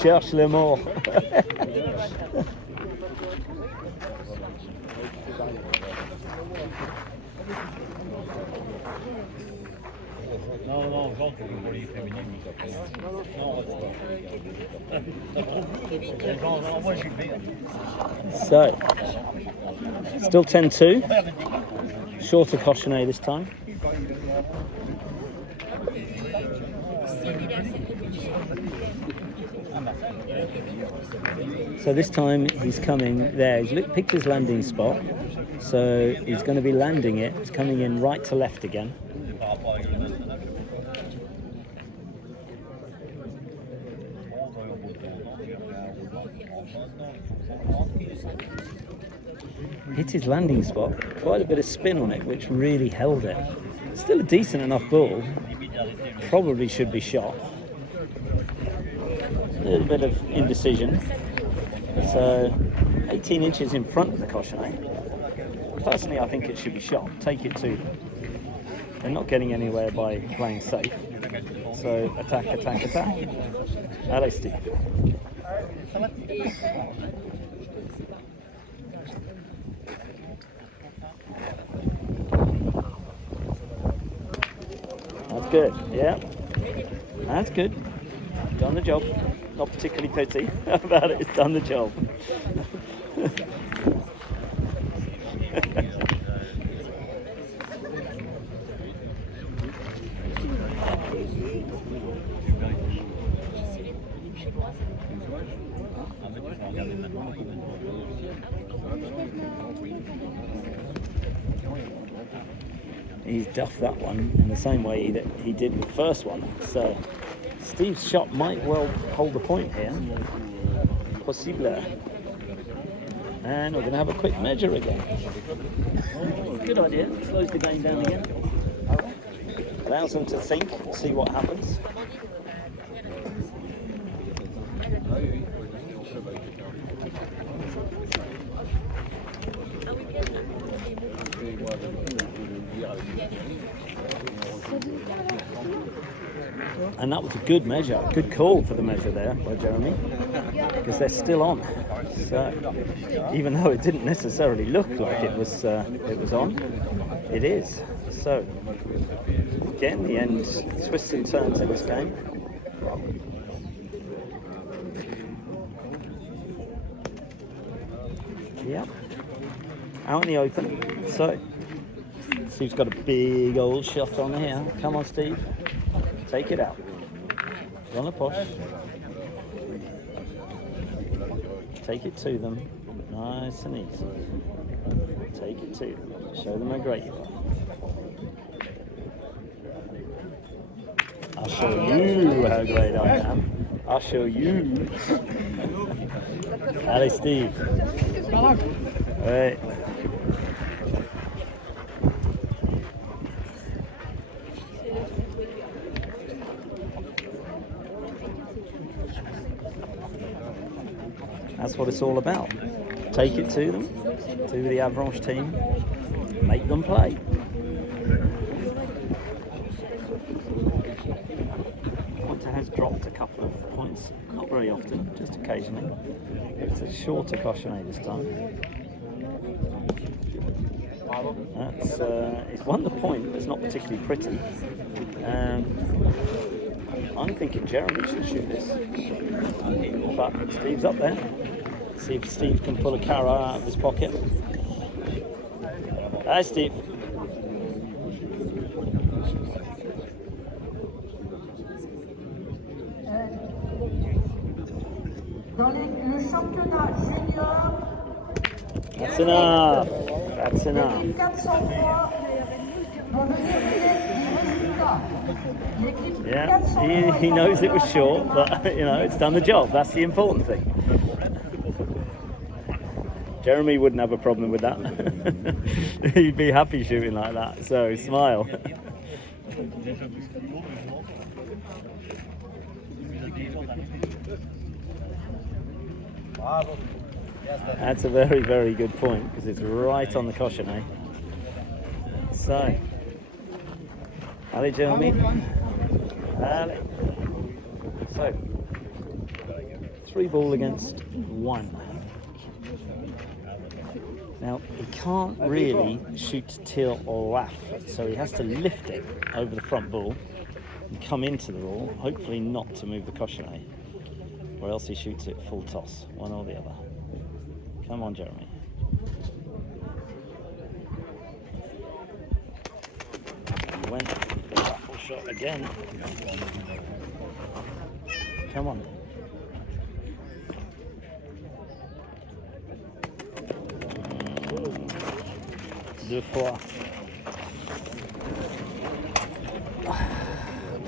Cherche les morts. So, still 10-2. Shorter cochonnet this time. So this time he's coming there. He's picked his landing spot. So he's going to be landing it. It's coming in right to left again. Hit his landing spot, quite a bit of spin on it, which really held it. Still a decent enough ball, probably should be shot. A little bit of indecision. So 18 inches in front of the cochonnet. Personally, I think it should be shot. Take it to them. They're not getting anywhere by playing safe. So attack, attack, attack. Allez, Steve. That's good, yeah. That's good. Done the job. Not particularly petty about it, it's done the job. He's duffed that one in the same way that he did with the first one. So Steve's shot might well hold the point here. Possible. And we're going to have a quick measure again. Good idea. Slows the game down again. Allows them to think, see what happens. And that was a good measure, good call for the measure there by Jeremy, because they're still on. So even though it didn't necessarily look like it was on, it is. So again, the end twists and turns in this game. Yep, out in the open. So Steve's got a big old shot on here. Come on, Steve, take it out. On a push. Take it to them, nice and easy. Take it to them. Show them how great you are. I'll show you how great I am. I'll show you. Allez, Steve. Ouais. That's what it's all about. Take it to them, to the Avranche team, make them play. Pointer has dropped a couple of points, not very often, just occasionally. It's a shorter cochonnet this time. It's won the point, but it's not particularly pretty. I'm thinking Jeremy should shoot this, but Steve's up there. See if Steve can pull a carrot out of his pocket. Hi, Steve. Dans le championnat junior, That's enough. That's enough. l'équipe 403 vont bénéficier du résultat. L'équipe Yeah, 403 he knows it was short, but you know it's done the job. That's the important thing. Jeremy wouldn't have a problem with that. He'd be happy shooting like that. So smile. That's a very, very good point because it's right on the cochonnet. So, allez, Jeremy. Allez. So, 3 ball against 1. Now, he can't really shoot till or laugh, so he has to lift it over the front ball and come into the ball, hopefully not to move the cochonnet, or else he shoots it full toss, one or the other. Come on, Jeremy. He went for the full shot again. Come on. Deux fois.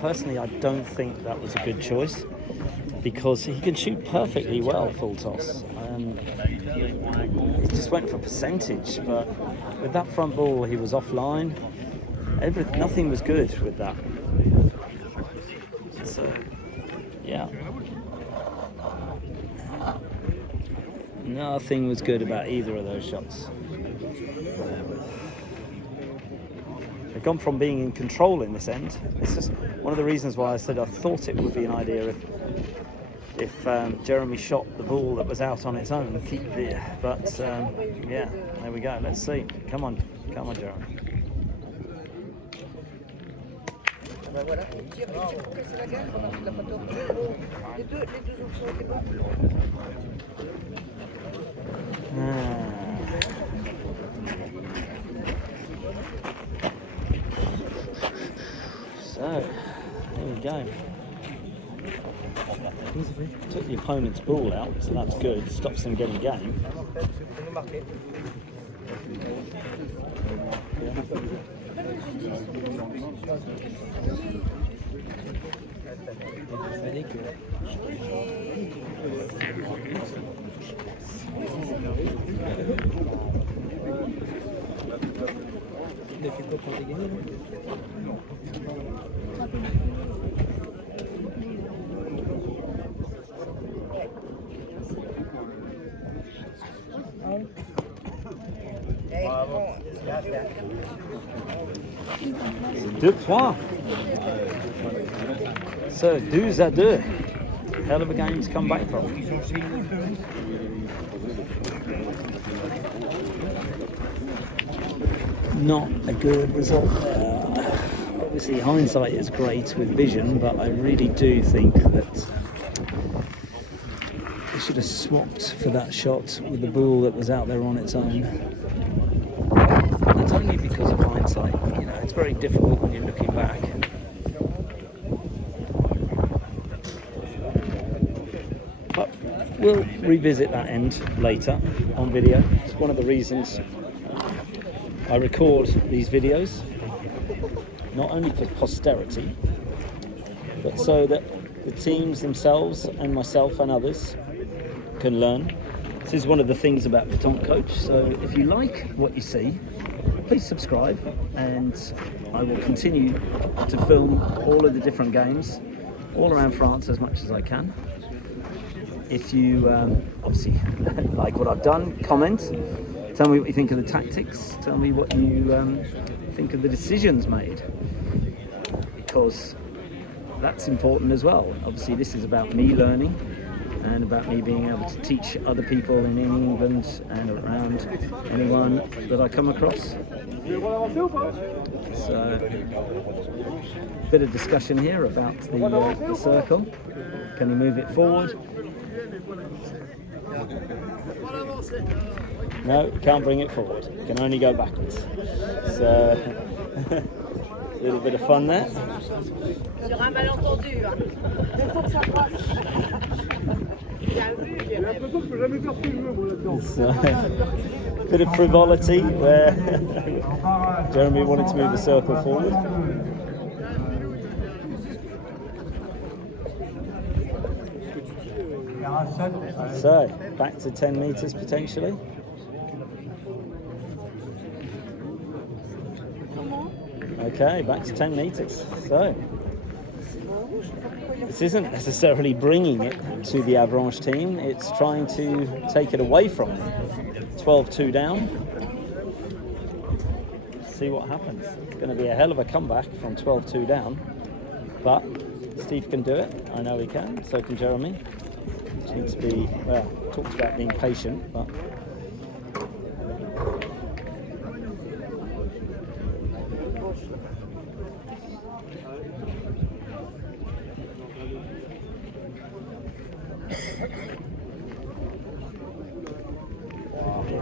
Personally, I don't think that was a good choice because he can shoot perfectly well full toss. He just went for percentage, but with that front ball, he was offline. Nothing was good with that. So, yeah. Nothing was good about either of those shots. They've gone from being in control in this end. It's just one of the reasons why I said I thought it would be an idea if Jeremy shot the ball that was out on its own and keep the. But yeah, there we go. Let's see. Come on, Jeremy. Voilà, tire, c'est la gagne, remarque, il n'a pas tort. Les deux options étaient bonnes. So, there we go. Took the opponent's ball out, so that's good. Stops them getting game. C'est 2 points. So 2-2. Hell of a game to come back from. Not a good result there. Obviously hindsight is great with vision, but I really do think that they should have swapped for that shot with the bull that was out there on its own. That's only because of hindsight. You know, it's very difficult when you're looking back. But we'll revisit that end later on video. It's one of the reasons I record these videos, not only for posterity, but so that the teams themselves and myself and others can learn. This is one of the things about Petanque Coach, so if you like what you see, please subscribe, and I will continue to film all of the different games all around France as much as I can. If you obviously like what I've done, comment, tell me what you think of the tactics, tell me what you think of the decisions made, because that's important as well. Obviously this is about me learning and about me being able to teach other people in England and around anyone that I come across. So, a bit of discussion here about the circle. Can you move it forward? No, you can't bring it forward. You can only go backwards. So, a little bit of fun there. Sur un malentendu. Il faut que ça passe. It's a bit of frivolity where Jeremy wanted to move the circle forward. So, back to 10 metres potentially. Okay, back to 10 metres. So, this isn't necessarily bringing it to the Avranche team, it's trying to take it away from them. 12-2 down. See what happens. It's going to be a hell of a comeback from 12-2 down, but Steve can do it. I know he can, so can Jeremy. Just needs to be, well, talked about being patient, but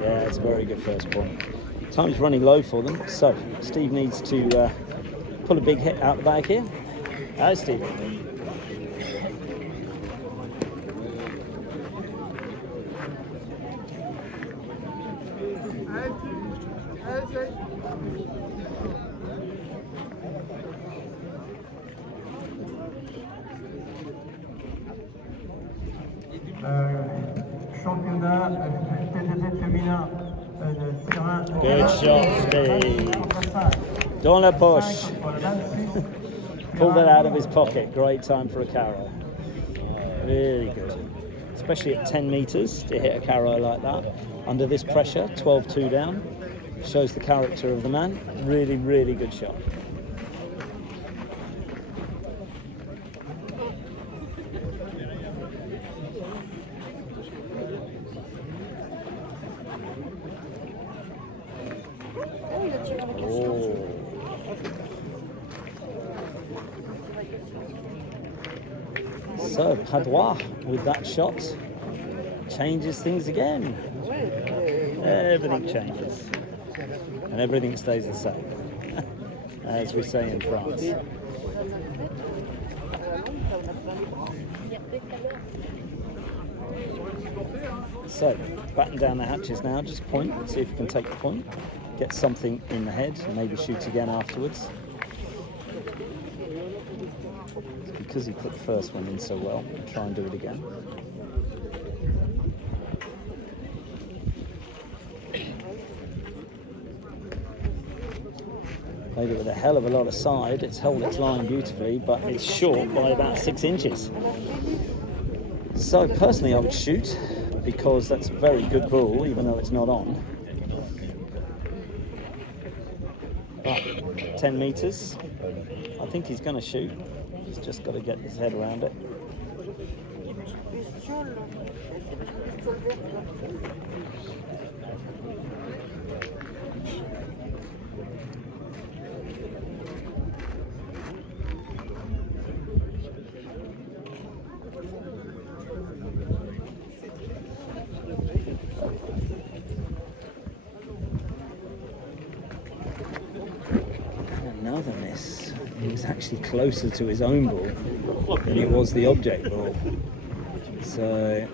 yeah, it's a very good first point. Time's running low for them, so Steve needs to pull a big hit out the bag here. Hi, Steve. Championnat TTZ féminin de terrain. Good shot, Steve. Dans la poche. Pulled that out of his pocket. Great time for a carrow. Really good. Especially at 10 metres to hit a carrow like that. Under this pressure, 12-2 down. Shows the character of the man. Really, really good shot. So, Padrois with that shot changes things again. Everything changes. And everything stays the same, as we say in France. So, batten down the hatches now, just point, see if you can take the point, get something in the head, and maybe shoot again afterwards. It's because he put the first one in so well, try and do it again. Played it with a hell of a lot of side, it's held its line beautifully, but it's short by about 6 inches. So personally I would shoot, because that's a very good bull, even though it's not on. But 10 metres, I think he's going to shoot. He's just got to get his head around it. Bestiole, là. Ces petites bestioles vertes, là. Another miss. He was actually closer to his own ball than he was the object ball. So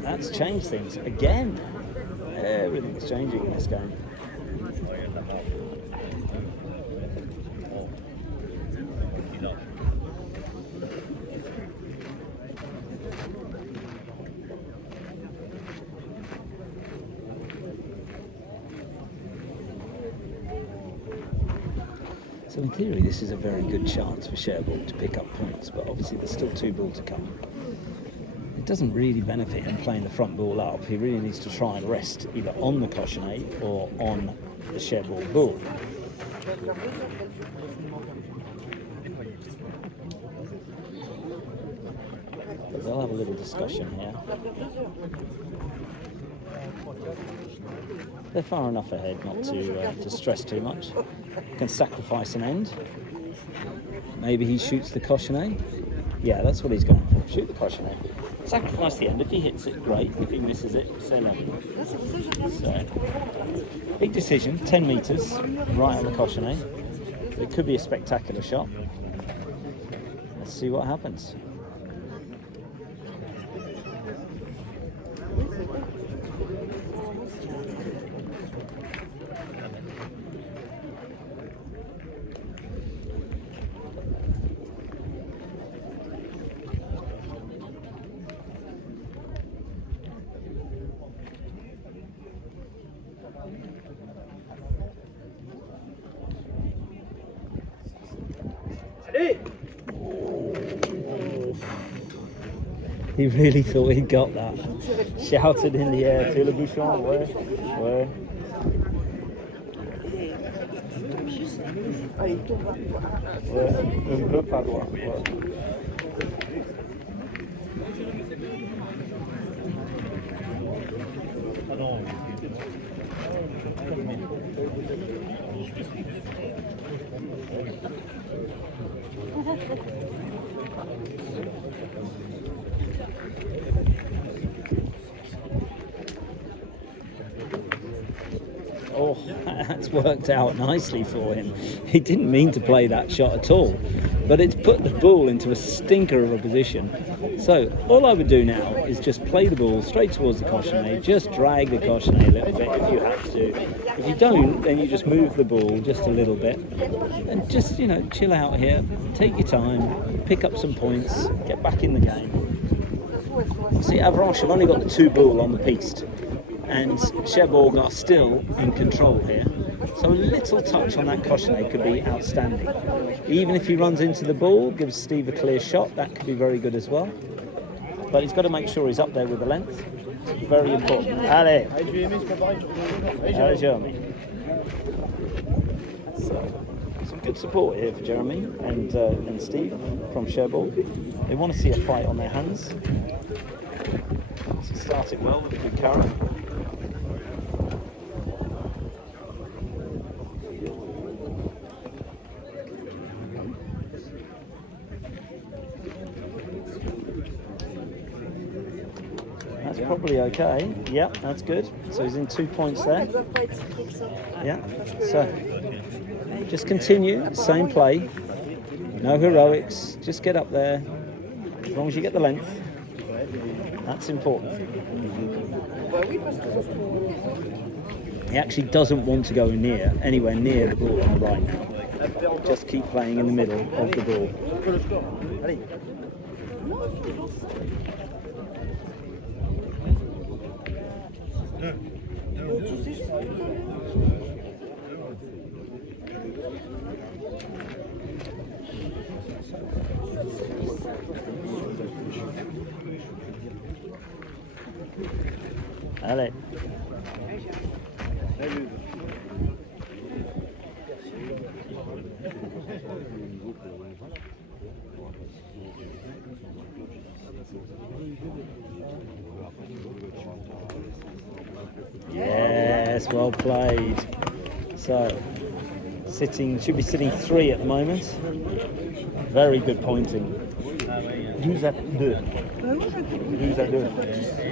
that's changed things again. Everything's changing in this game. So in theory, this is a very good chance for Cherbourg to pick up points, but obviously there's still 2 ball to come. It doesn't really benefit him playing the front ball up. He really needs to try and rest either on the cochonnet or on the Cherbourg ball. But they'll have a little discussion here. They're far enough ahead not to stress too much. Can sacrifice an end. Maybe he shoots the cochonnet. Yeah, that's what he's going for. Shoot the cochonnet. Sacrifice the end. If he hits it, great. If he misses it, c'est la vie. So, big decision, 10 metres, right on the cochonnet. It could be a spectacular shot. Let's see what happens. He really thought he got that. Shouted in the air, "Tu le bouchon, ouais, ouais." Ouais, un peu pas droit. Ouais. Oh, that's worked out nicely for him. He didn't mean to play that shot at all, but it's put the ball into a stinker of a position. So all I would do now is just play the ball straight towards the cochonnet, just drag the cochonnet a little bit if you have to. If you don't, then you just move the ball just a little bit and just, you know, chill out here, take your time, pick up some points, get back in the game. See, Avranche have only got the 2 ball on the piste, and Cherbourg are still in control here. So a little touch on that cochonnet could be outstanding. Even if he runs into the ball, gives Steve a clear shot, that could be very good as well. But he's got to make sure he's up there with the length. It's very important. Allez! Allez, Jeremy. So, some good support here for Jeremy and Steve from Cherbourg. They want to see a fight on their hands. So he started well with a good carry. That's probably okay. Yep, that's good. So he's in 2 points there. Yeah. So just continue, same play. No heroics. Just get up there. As long as you get the length. That's important. He actually doesn't want to go anywhere near the ball on the right now. Just keep playing in the middle of the ball. Allez. Yes, well played. So, should be sitting 3 at the moment. Very good pointing. 12 à 2. 12 à 2.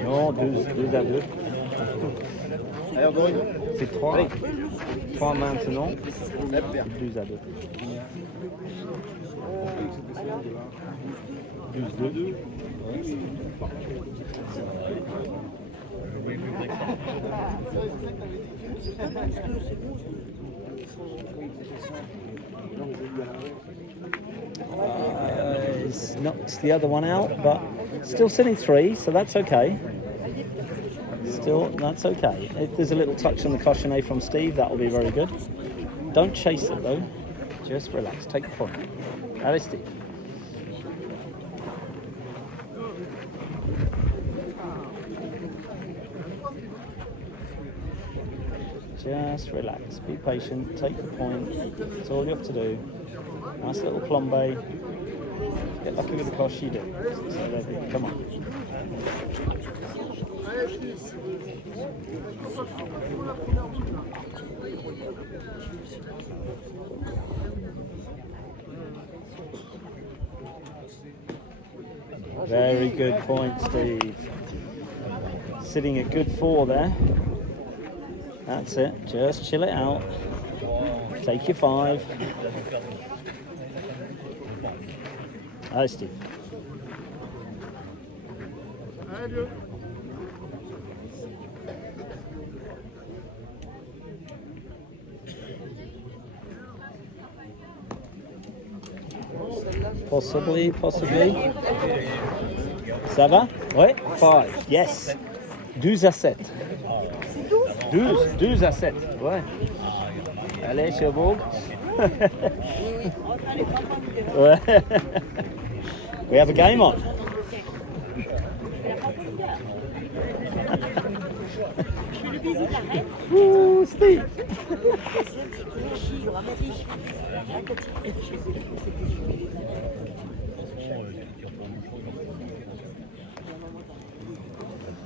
Non, 12 à 2. C'est 3. 3 maintenant. 12 à 2. 12-2. It's knocked the other one out, but still sitting 3, so that's okay. Still, that's okay. If there's a little touch on the cochonnet from Steve, that will be very good. Don't chase it though. Just relax. Take the point. Allez, Steve. Just relax, be patient, take the point, that's all you have to do. Nice little plombe. Get lucky with the coche, you do. So there we go, come on. Very good point, Steve. Sitting at good 4 there. That's it, just chill it out. Take your 5. Hi, Steve. Possibly. Ça va? Ouais? 5. Yes. 12 à 7. 12 à 7. Ouais. Allez, Cherbourg. Ouais. We have a game on. Ouh, Steve.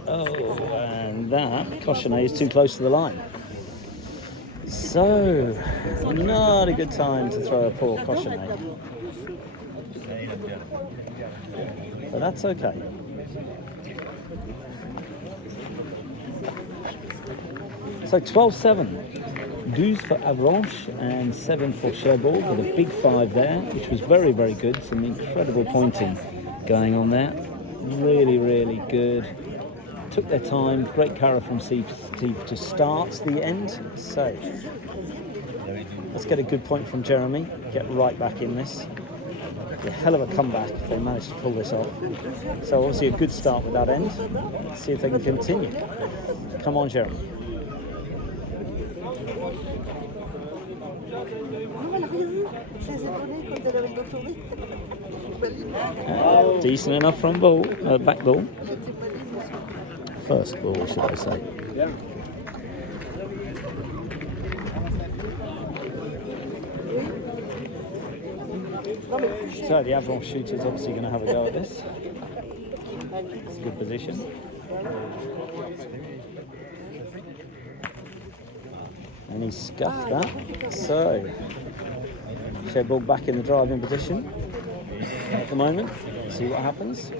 Oh, and that cochonnet is too close to the line. So, not a good time to throw a poor cochonnet. But that's okay. So 12-7. 12 for Avranche and 7 for Cherbourg with a big 5 there, which was very, very good. Some incredible pointing going on there. Really, really good. Took their time. Great carry from Steve to start the end. So let's get a good point from Jeremy. Get right back in this. A hell of a comeback if they managed to pull this off. So obviously a good start with that end. Let's see if they can continue. Come on, Jeremy. Decent enough from ball, back ball. First ball, should I say. So the Avranche shooter's obviously going to have a go at this. It's a good position. And he scuffed that. So Cherbourg back in the driving position at the moment. See what happens.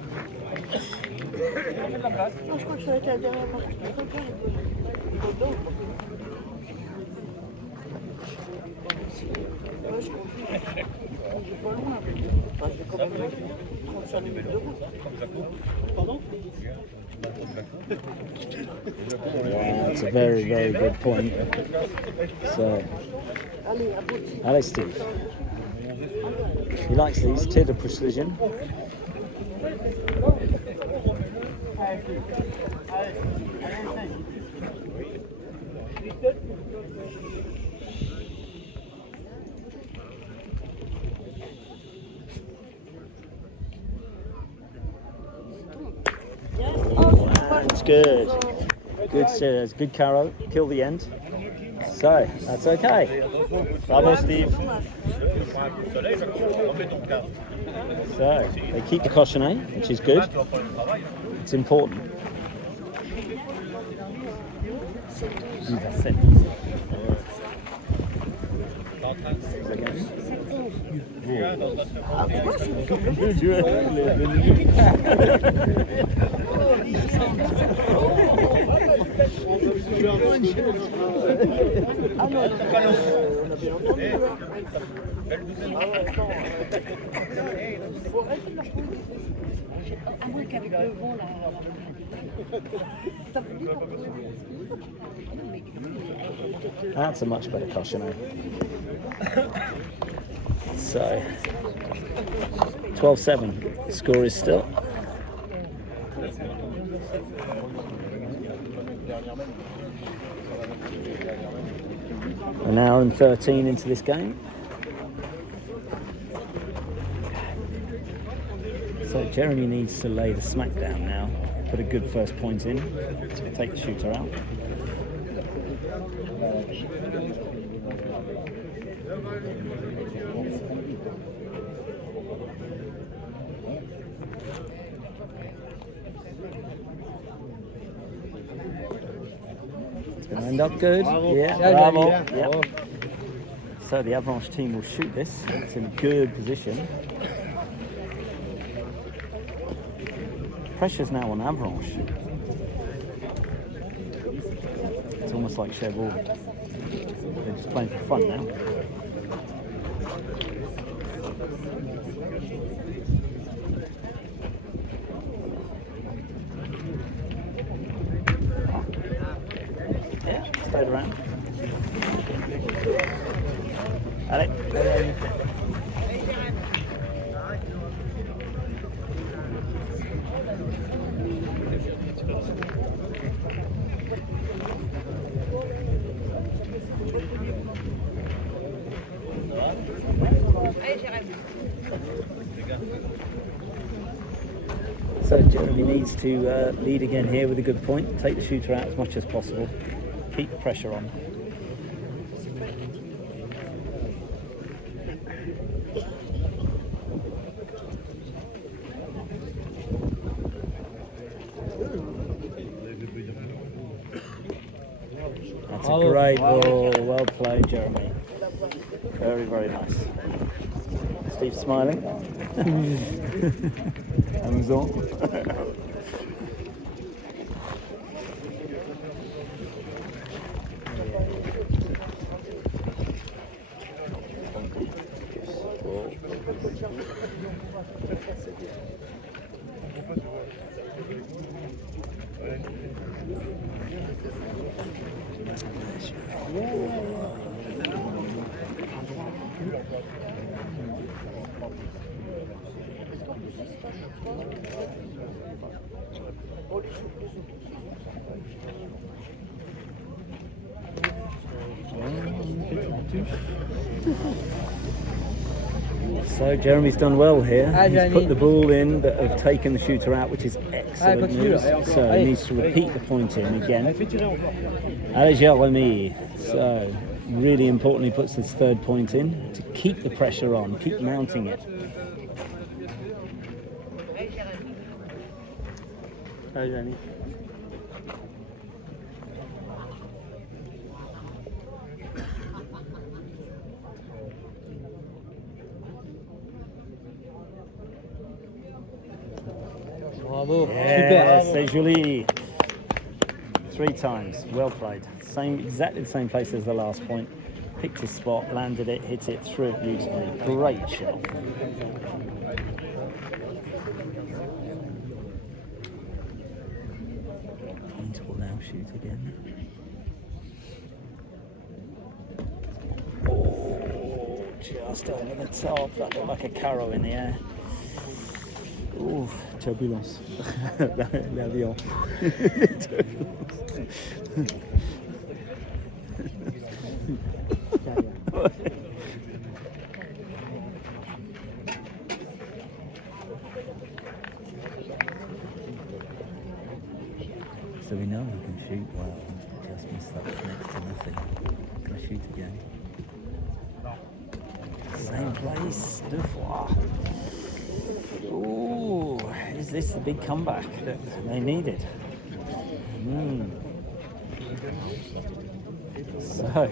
Yeah, that's a very, very good point. So, allez, Steve. He likes these, tier de precision. That's good. Good stairs, good carrow, kill the end. So, that's okay. Bravo, Steve. So they keep the cochonnet, which is good. It's important. These are set. À moins qu'avec le vent, là. T'as voulu qu'on pouvait. That's a much better cochonnet. So 12-7. Score is still. An hour and 13 into this game. So Jeremy needs to lay the smack down now, put a good first point in, take the shooter out. It's going to end up good. Yeah, bravo. Yeah. So the Avranche team will shoot this. It's in a good position. Pressure's now on Avranche. It's almost like Cherbourg. They're just playing for fun now. Yeah, stayed around. Allez. So Jeremy needs to lead again here with a good point, take the shooter out as much as possible, keep the pressure on. That's a great ball, well played Jeremy. Very, very nice. Steve smiling. Amusant. So Jeremy's done well here. He's put the ball in that have taken the shooter out, which is excellent news. So he needs to repeat the point in again. Allez Jeremy. So really importantly puts this third point in to keep the pressure on, keep mounting it. Allez Jeremy. Bravo, Yeah, super. c'est joli. 3 times, well played. Exactly the same place as the last point. Picked his spot, landed it, hit it, threw it beautifully. Great shot. He will now shoot again. Oh, just over the top. That looked like a carrow in the air. Ooh, turbulence. L'avion. So we know we can shoot well. Just missed that was next to nothing. Can I shoot again? Same place, deux fois. Ooh, is this the big comeback that they needed? So.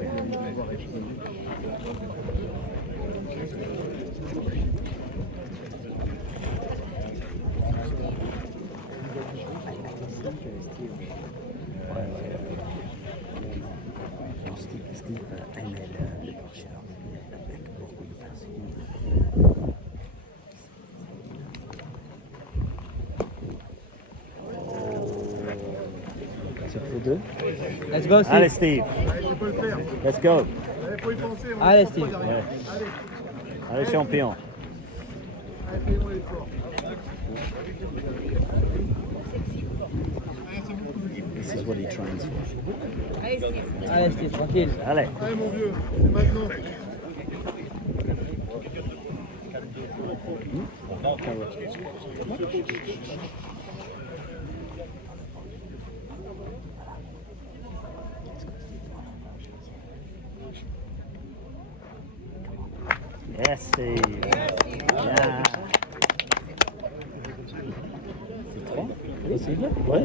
Steve aimait le Bourgeois avec beaucoup de passion. Tu fais deux? Let's go, Steve. Allez Steve. Let's go. Allez, Steve. Ouais. Allez champion. This is what he trains for. Allez, Steve, tranquille. Allez. Allez mon vieux, c'est maintenant. Yes, Steve. Yeah. C'est trois possible? Oui.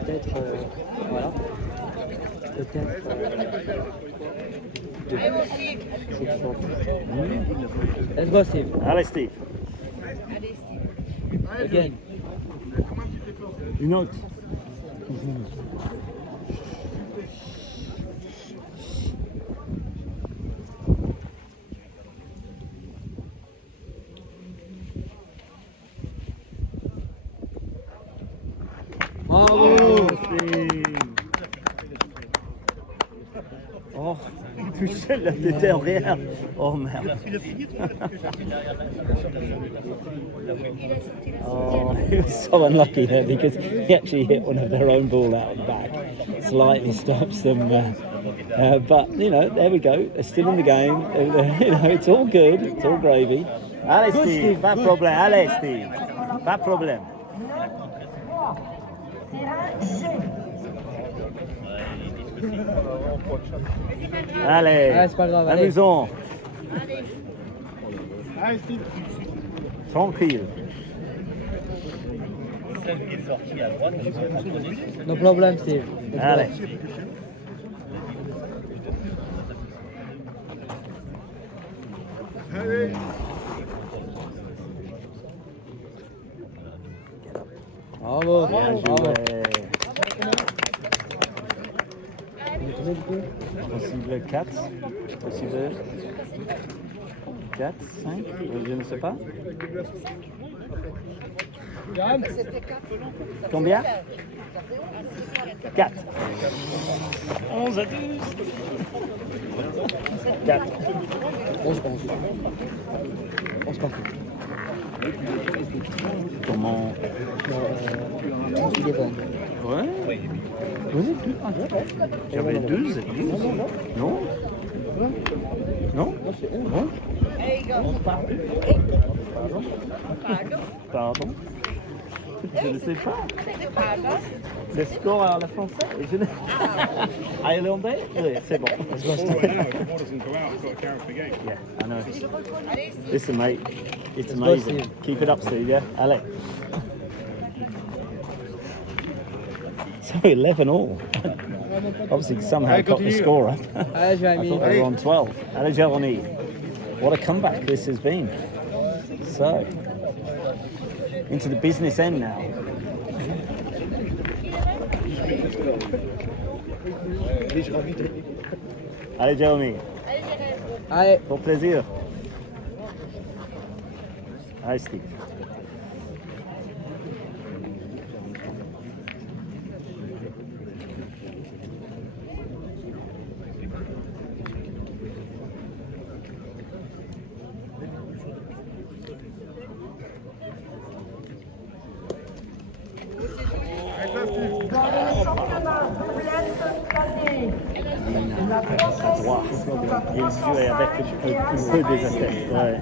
Peut-être, voilà. Peut-être. Let's go, Steve. Allez, Steve. Again. Une autre. Bravo. Oh, touché la tête derrière. Oh merde. Oh, he was so unlucky there because he actually hit one of their own ball out of the back. Slightly stops them. But, you know, there we go. They're still in the game. You know, it's all good. It's all gravy. Allez, Steve. Pas de problème. Allez, Steve. Pas de problème. Allez, Ah, c'est pas grave, allez. amusons. Allez Steve. Tranquille. No problem, Steve. Let's go. Allez. Allez. Bravo. Bien Bravo. joué. Combien du coup? Possible 4. Possible 4, 5. Je ne sais pas. Combien? 4. 11 à 12. 4. 11 partout. 11 partout. Comment? Il est bon. Ouais. Vous êtes plus. J'avais 12. Non? Non? Non? Pardon? Je ne sais pas. Le score à la française? Je ne... Irlandais? Oui, c'est bon. Yeah, I know. Listen, mate. It's amazing. Keep it up, Steve, yeah? Allez. So 11 all. Obviously, somehow got the score up. Allez, I Jérémy. thought they were on 12. Allez, Jeremy. What a comeback this has been. So, into the business end now. Allez, Jeremy. Allez. Pour plaisir. Allez, Steve. Droit. Il jouait avec un peu des effets. Ouais.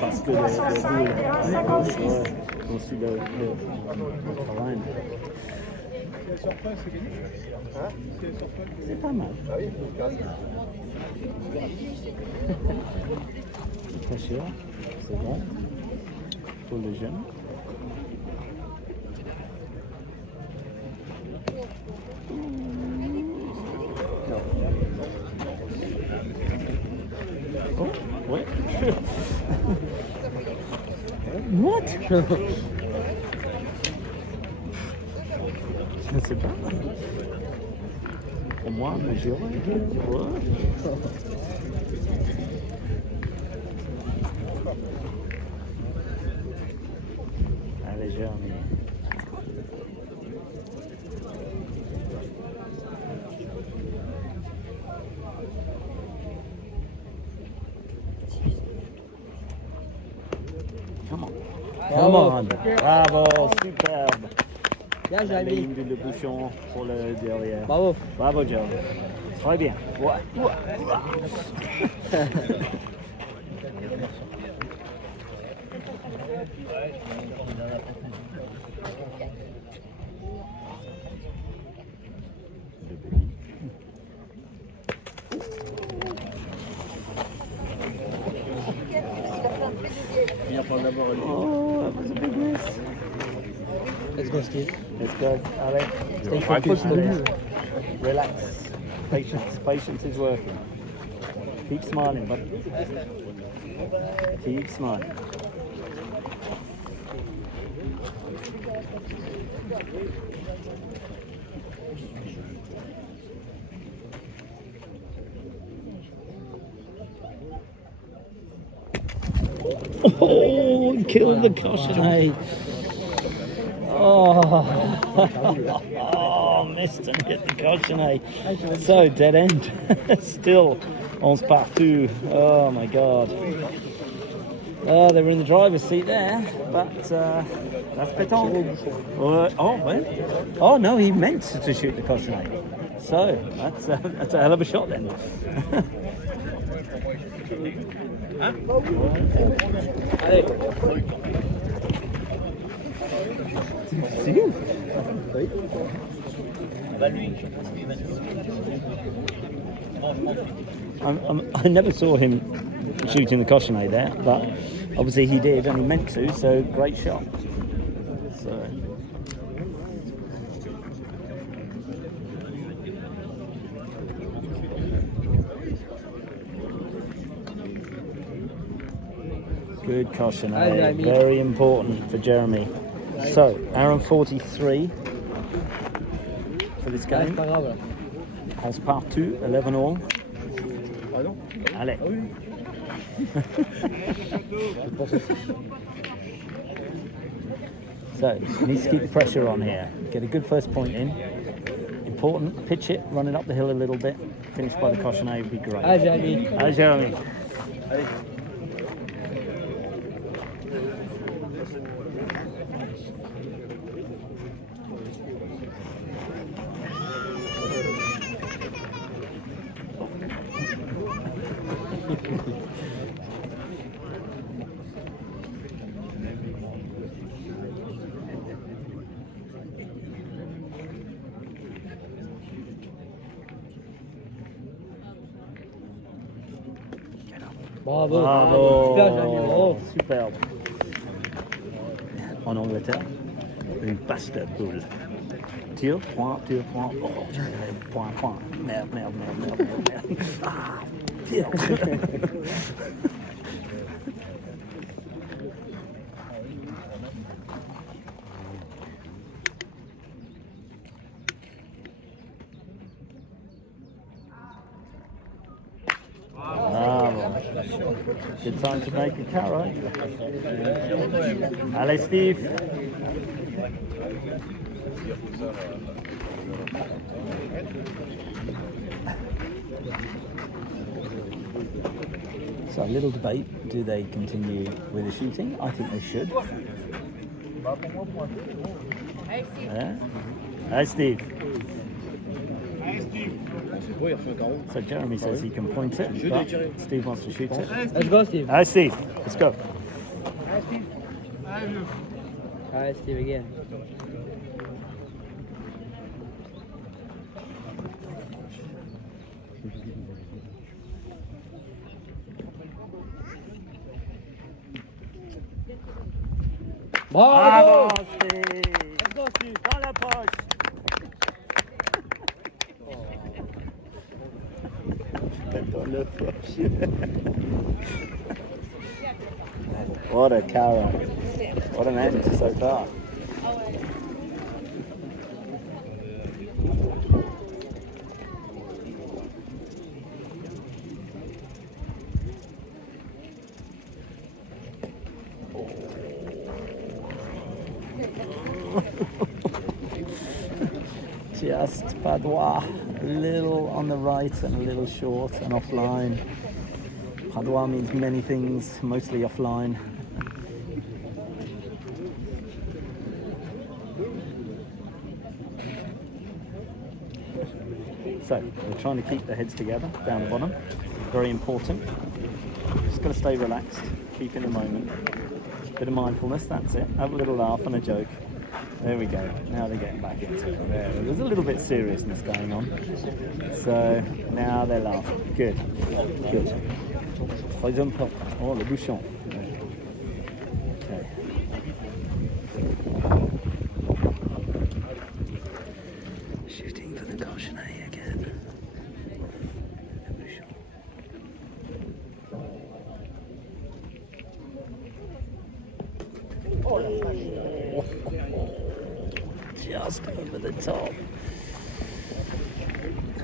Parce que le boule à gauche, ouais. Aussi le travail. elle sort pas, c'est gagné. Hein? Si elle sort pas, C'est pas mal. Ah oui, Très cher, c'est bon. Pour les jeunes. Oh, ouais. What? Je ne sais pas. Pour moi, mais j'irai. Ouais. Allez, Jérémy. Come on. Come on. Bravo, superbe. Bien, La Jérémy. ligne de le bouchon pour le derrière. Bravo. Bravo, Jérémy. Très bien. Ouais. Oh, that was a big miss. Let's go, Steve. Let's go, Alex. Stay focused. Relax. Patience is working. Keep smiling, bud. Keep smiling. Oh, killed the caution. Oh, missed and hit the caution. So dead end. Still on partout. Oh my god. Oh, they were in the driver's seat there, but that's Petanque. Oh, well. Oh no, he meant to shoot the caution. So that's a hell of a shot then. C'est you. I never saw him shooting the cochonnet there, but obviously he did and he meant to, so great shot. So. Good cochonnet, very important for Jeremy. So, Aaron 43 for this game. Has partout, 11 all. Allez. So, he needs to keep the pressure on here. Get a good first point in. Important, pitch it, run it up the hill a little bit. Finish by the cochonnet would be great. Allez, Jérémy. Allez, Jérémy. Allez. Bravo. Bravo. Super, Jérémy. Bravo. Superbe. En Angleterre, une passe de boule. Tire, point. Oh, point. Merde. Ah, tire. Good time to make a carrot. Allez, Steve. So a little debate, do they continue with the shooting? I think they should. Yeah. Hi, Steve. So Jeremy says he can point it, but Steve wants to shoot it. Let's go, Steve. Hi, Steve. Let's go. Allez, Steve again. Bravo! Steve. Let's go, Steve. Dans la poche. Dans la poche. What a carry. What an end so far. Just pas droit, a little on the right and a little short and offline. Pas droit means many things, mostly offline. So we're trying to keep the heads together down the bottom, very important. Just got to stay relaxed, keep in the moment. Bit of mindfulness, that's it. Have a little laugh and a joke. There we go. Now they're getting back into it. There's a little bit of seriousness going on. So now they're laughing. Good. Good. Troisième pas. Oh, le bouchon. Okay. Shooting for the cochonnet again. Le bouchon. Oh la vache. Just over the top.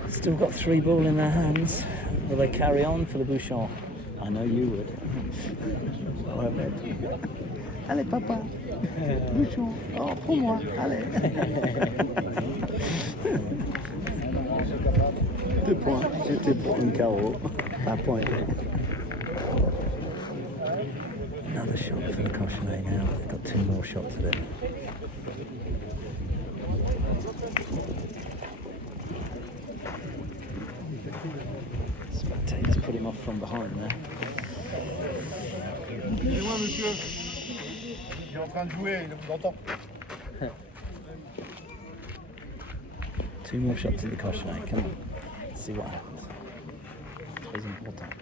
Still got 3 ball in their hands. Will they carry on for the bouchon? I know you would. Allez papa, bouchon. Oh pour moi, allez. 2 points. J'étais pour une carreau. Un point. Another shot for the cochonnet now. They've got 2 more shots at it. Spectators put him off from behind there. Excusez-moi, monsieur. Il est en train de jouer, il vous entend. 2 more shots at the cochonnet. Come on. Let's see what happens. Très important.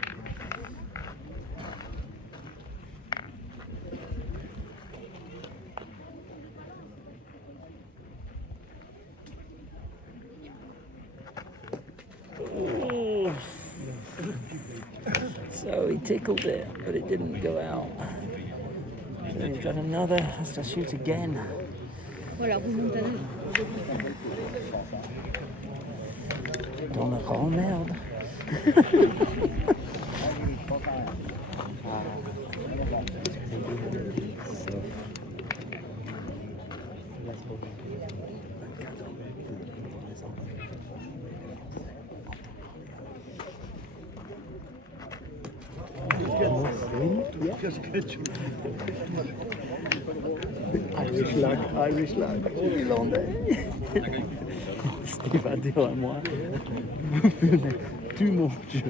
So he tickled it, but it didn't go out. Then he's got another, has to shoot again. Voilà, remontada. Dans la grande merde. Irish lag. Irlandais. Steve a dit à moi. Tu manges.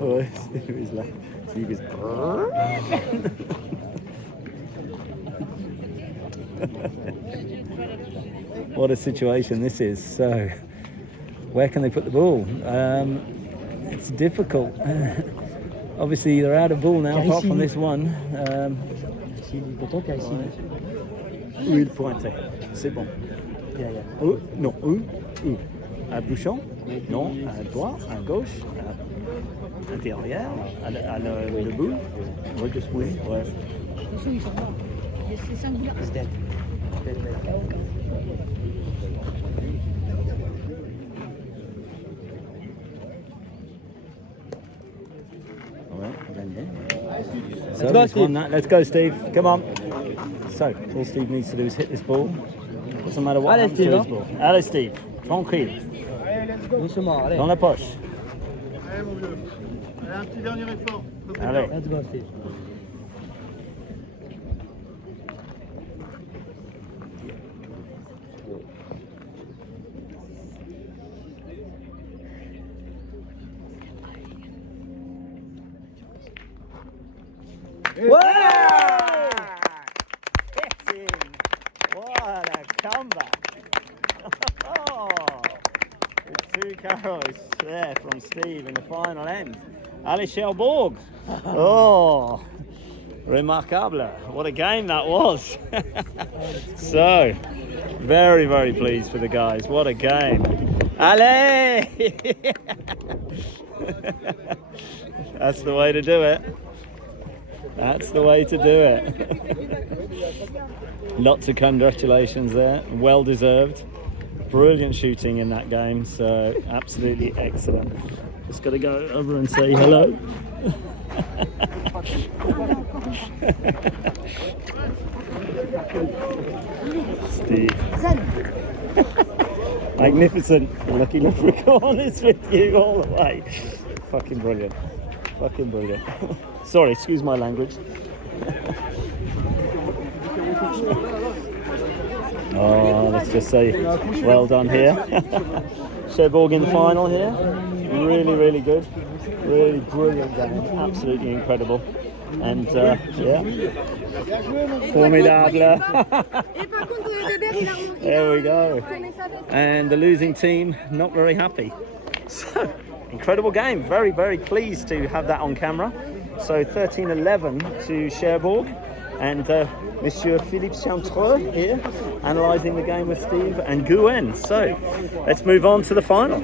Ouais, Steve is like. Steve is. What a situation this is. So, where can they put the ball? It's difficult. Obviously, they're out of ball now, apart from this one. Où il pointait. C'est bon. Non, à bouchon. Non, à droite, à gauche, à derrière, à le bout. Ouais, just win. Ouais. C'est singulier. So let's won that. Let's go, Steve. Come on. So, all Steve needs to do is hit this ball. Doesn't matter what happens to his ball. Allez, Steve. Tranquille. Doucement, allez. Dans la poche. Allez, mon vieux. Allez, un petit dernier effort. Allez. Let's go, Steve. Wow! Get in! What a comeback! Oh, Two carrots there from Steve in the final end. Allez, Cherbourg. Oh, remarkable. What a game that was. So, very, very pleased for the guys. What a game. Allez! That's the way to do it. That's the way to do it. Lots of congratulations there. Well deserved. Brilliant shooting in that game. So absolutely excellent. Just got to go over and say hello. Steve. Magnificent. Lucky Leprechaun is with you all the way. Fucking brilliant. Fucking brilliant. Sorry, excuse my language. Oh, let's just say well done here. Cherbourg in the final here. Really, really good. Really brilliant game. Absolutely incredible. And yeah, formidable. There we go. And the losing team not very happy. So, incredible game. Very, very pleased to have that on camera. So 13-11 to Cherbourg. And Monsieur Philippe Chantreux here, analysing the game with Steve and Guen. So let's move on to the final.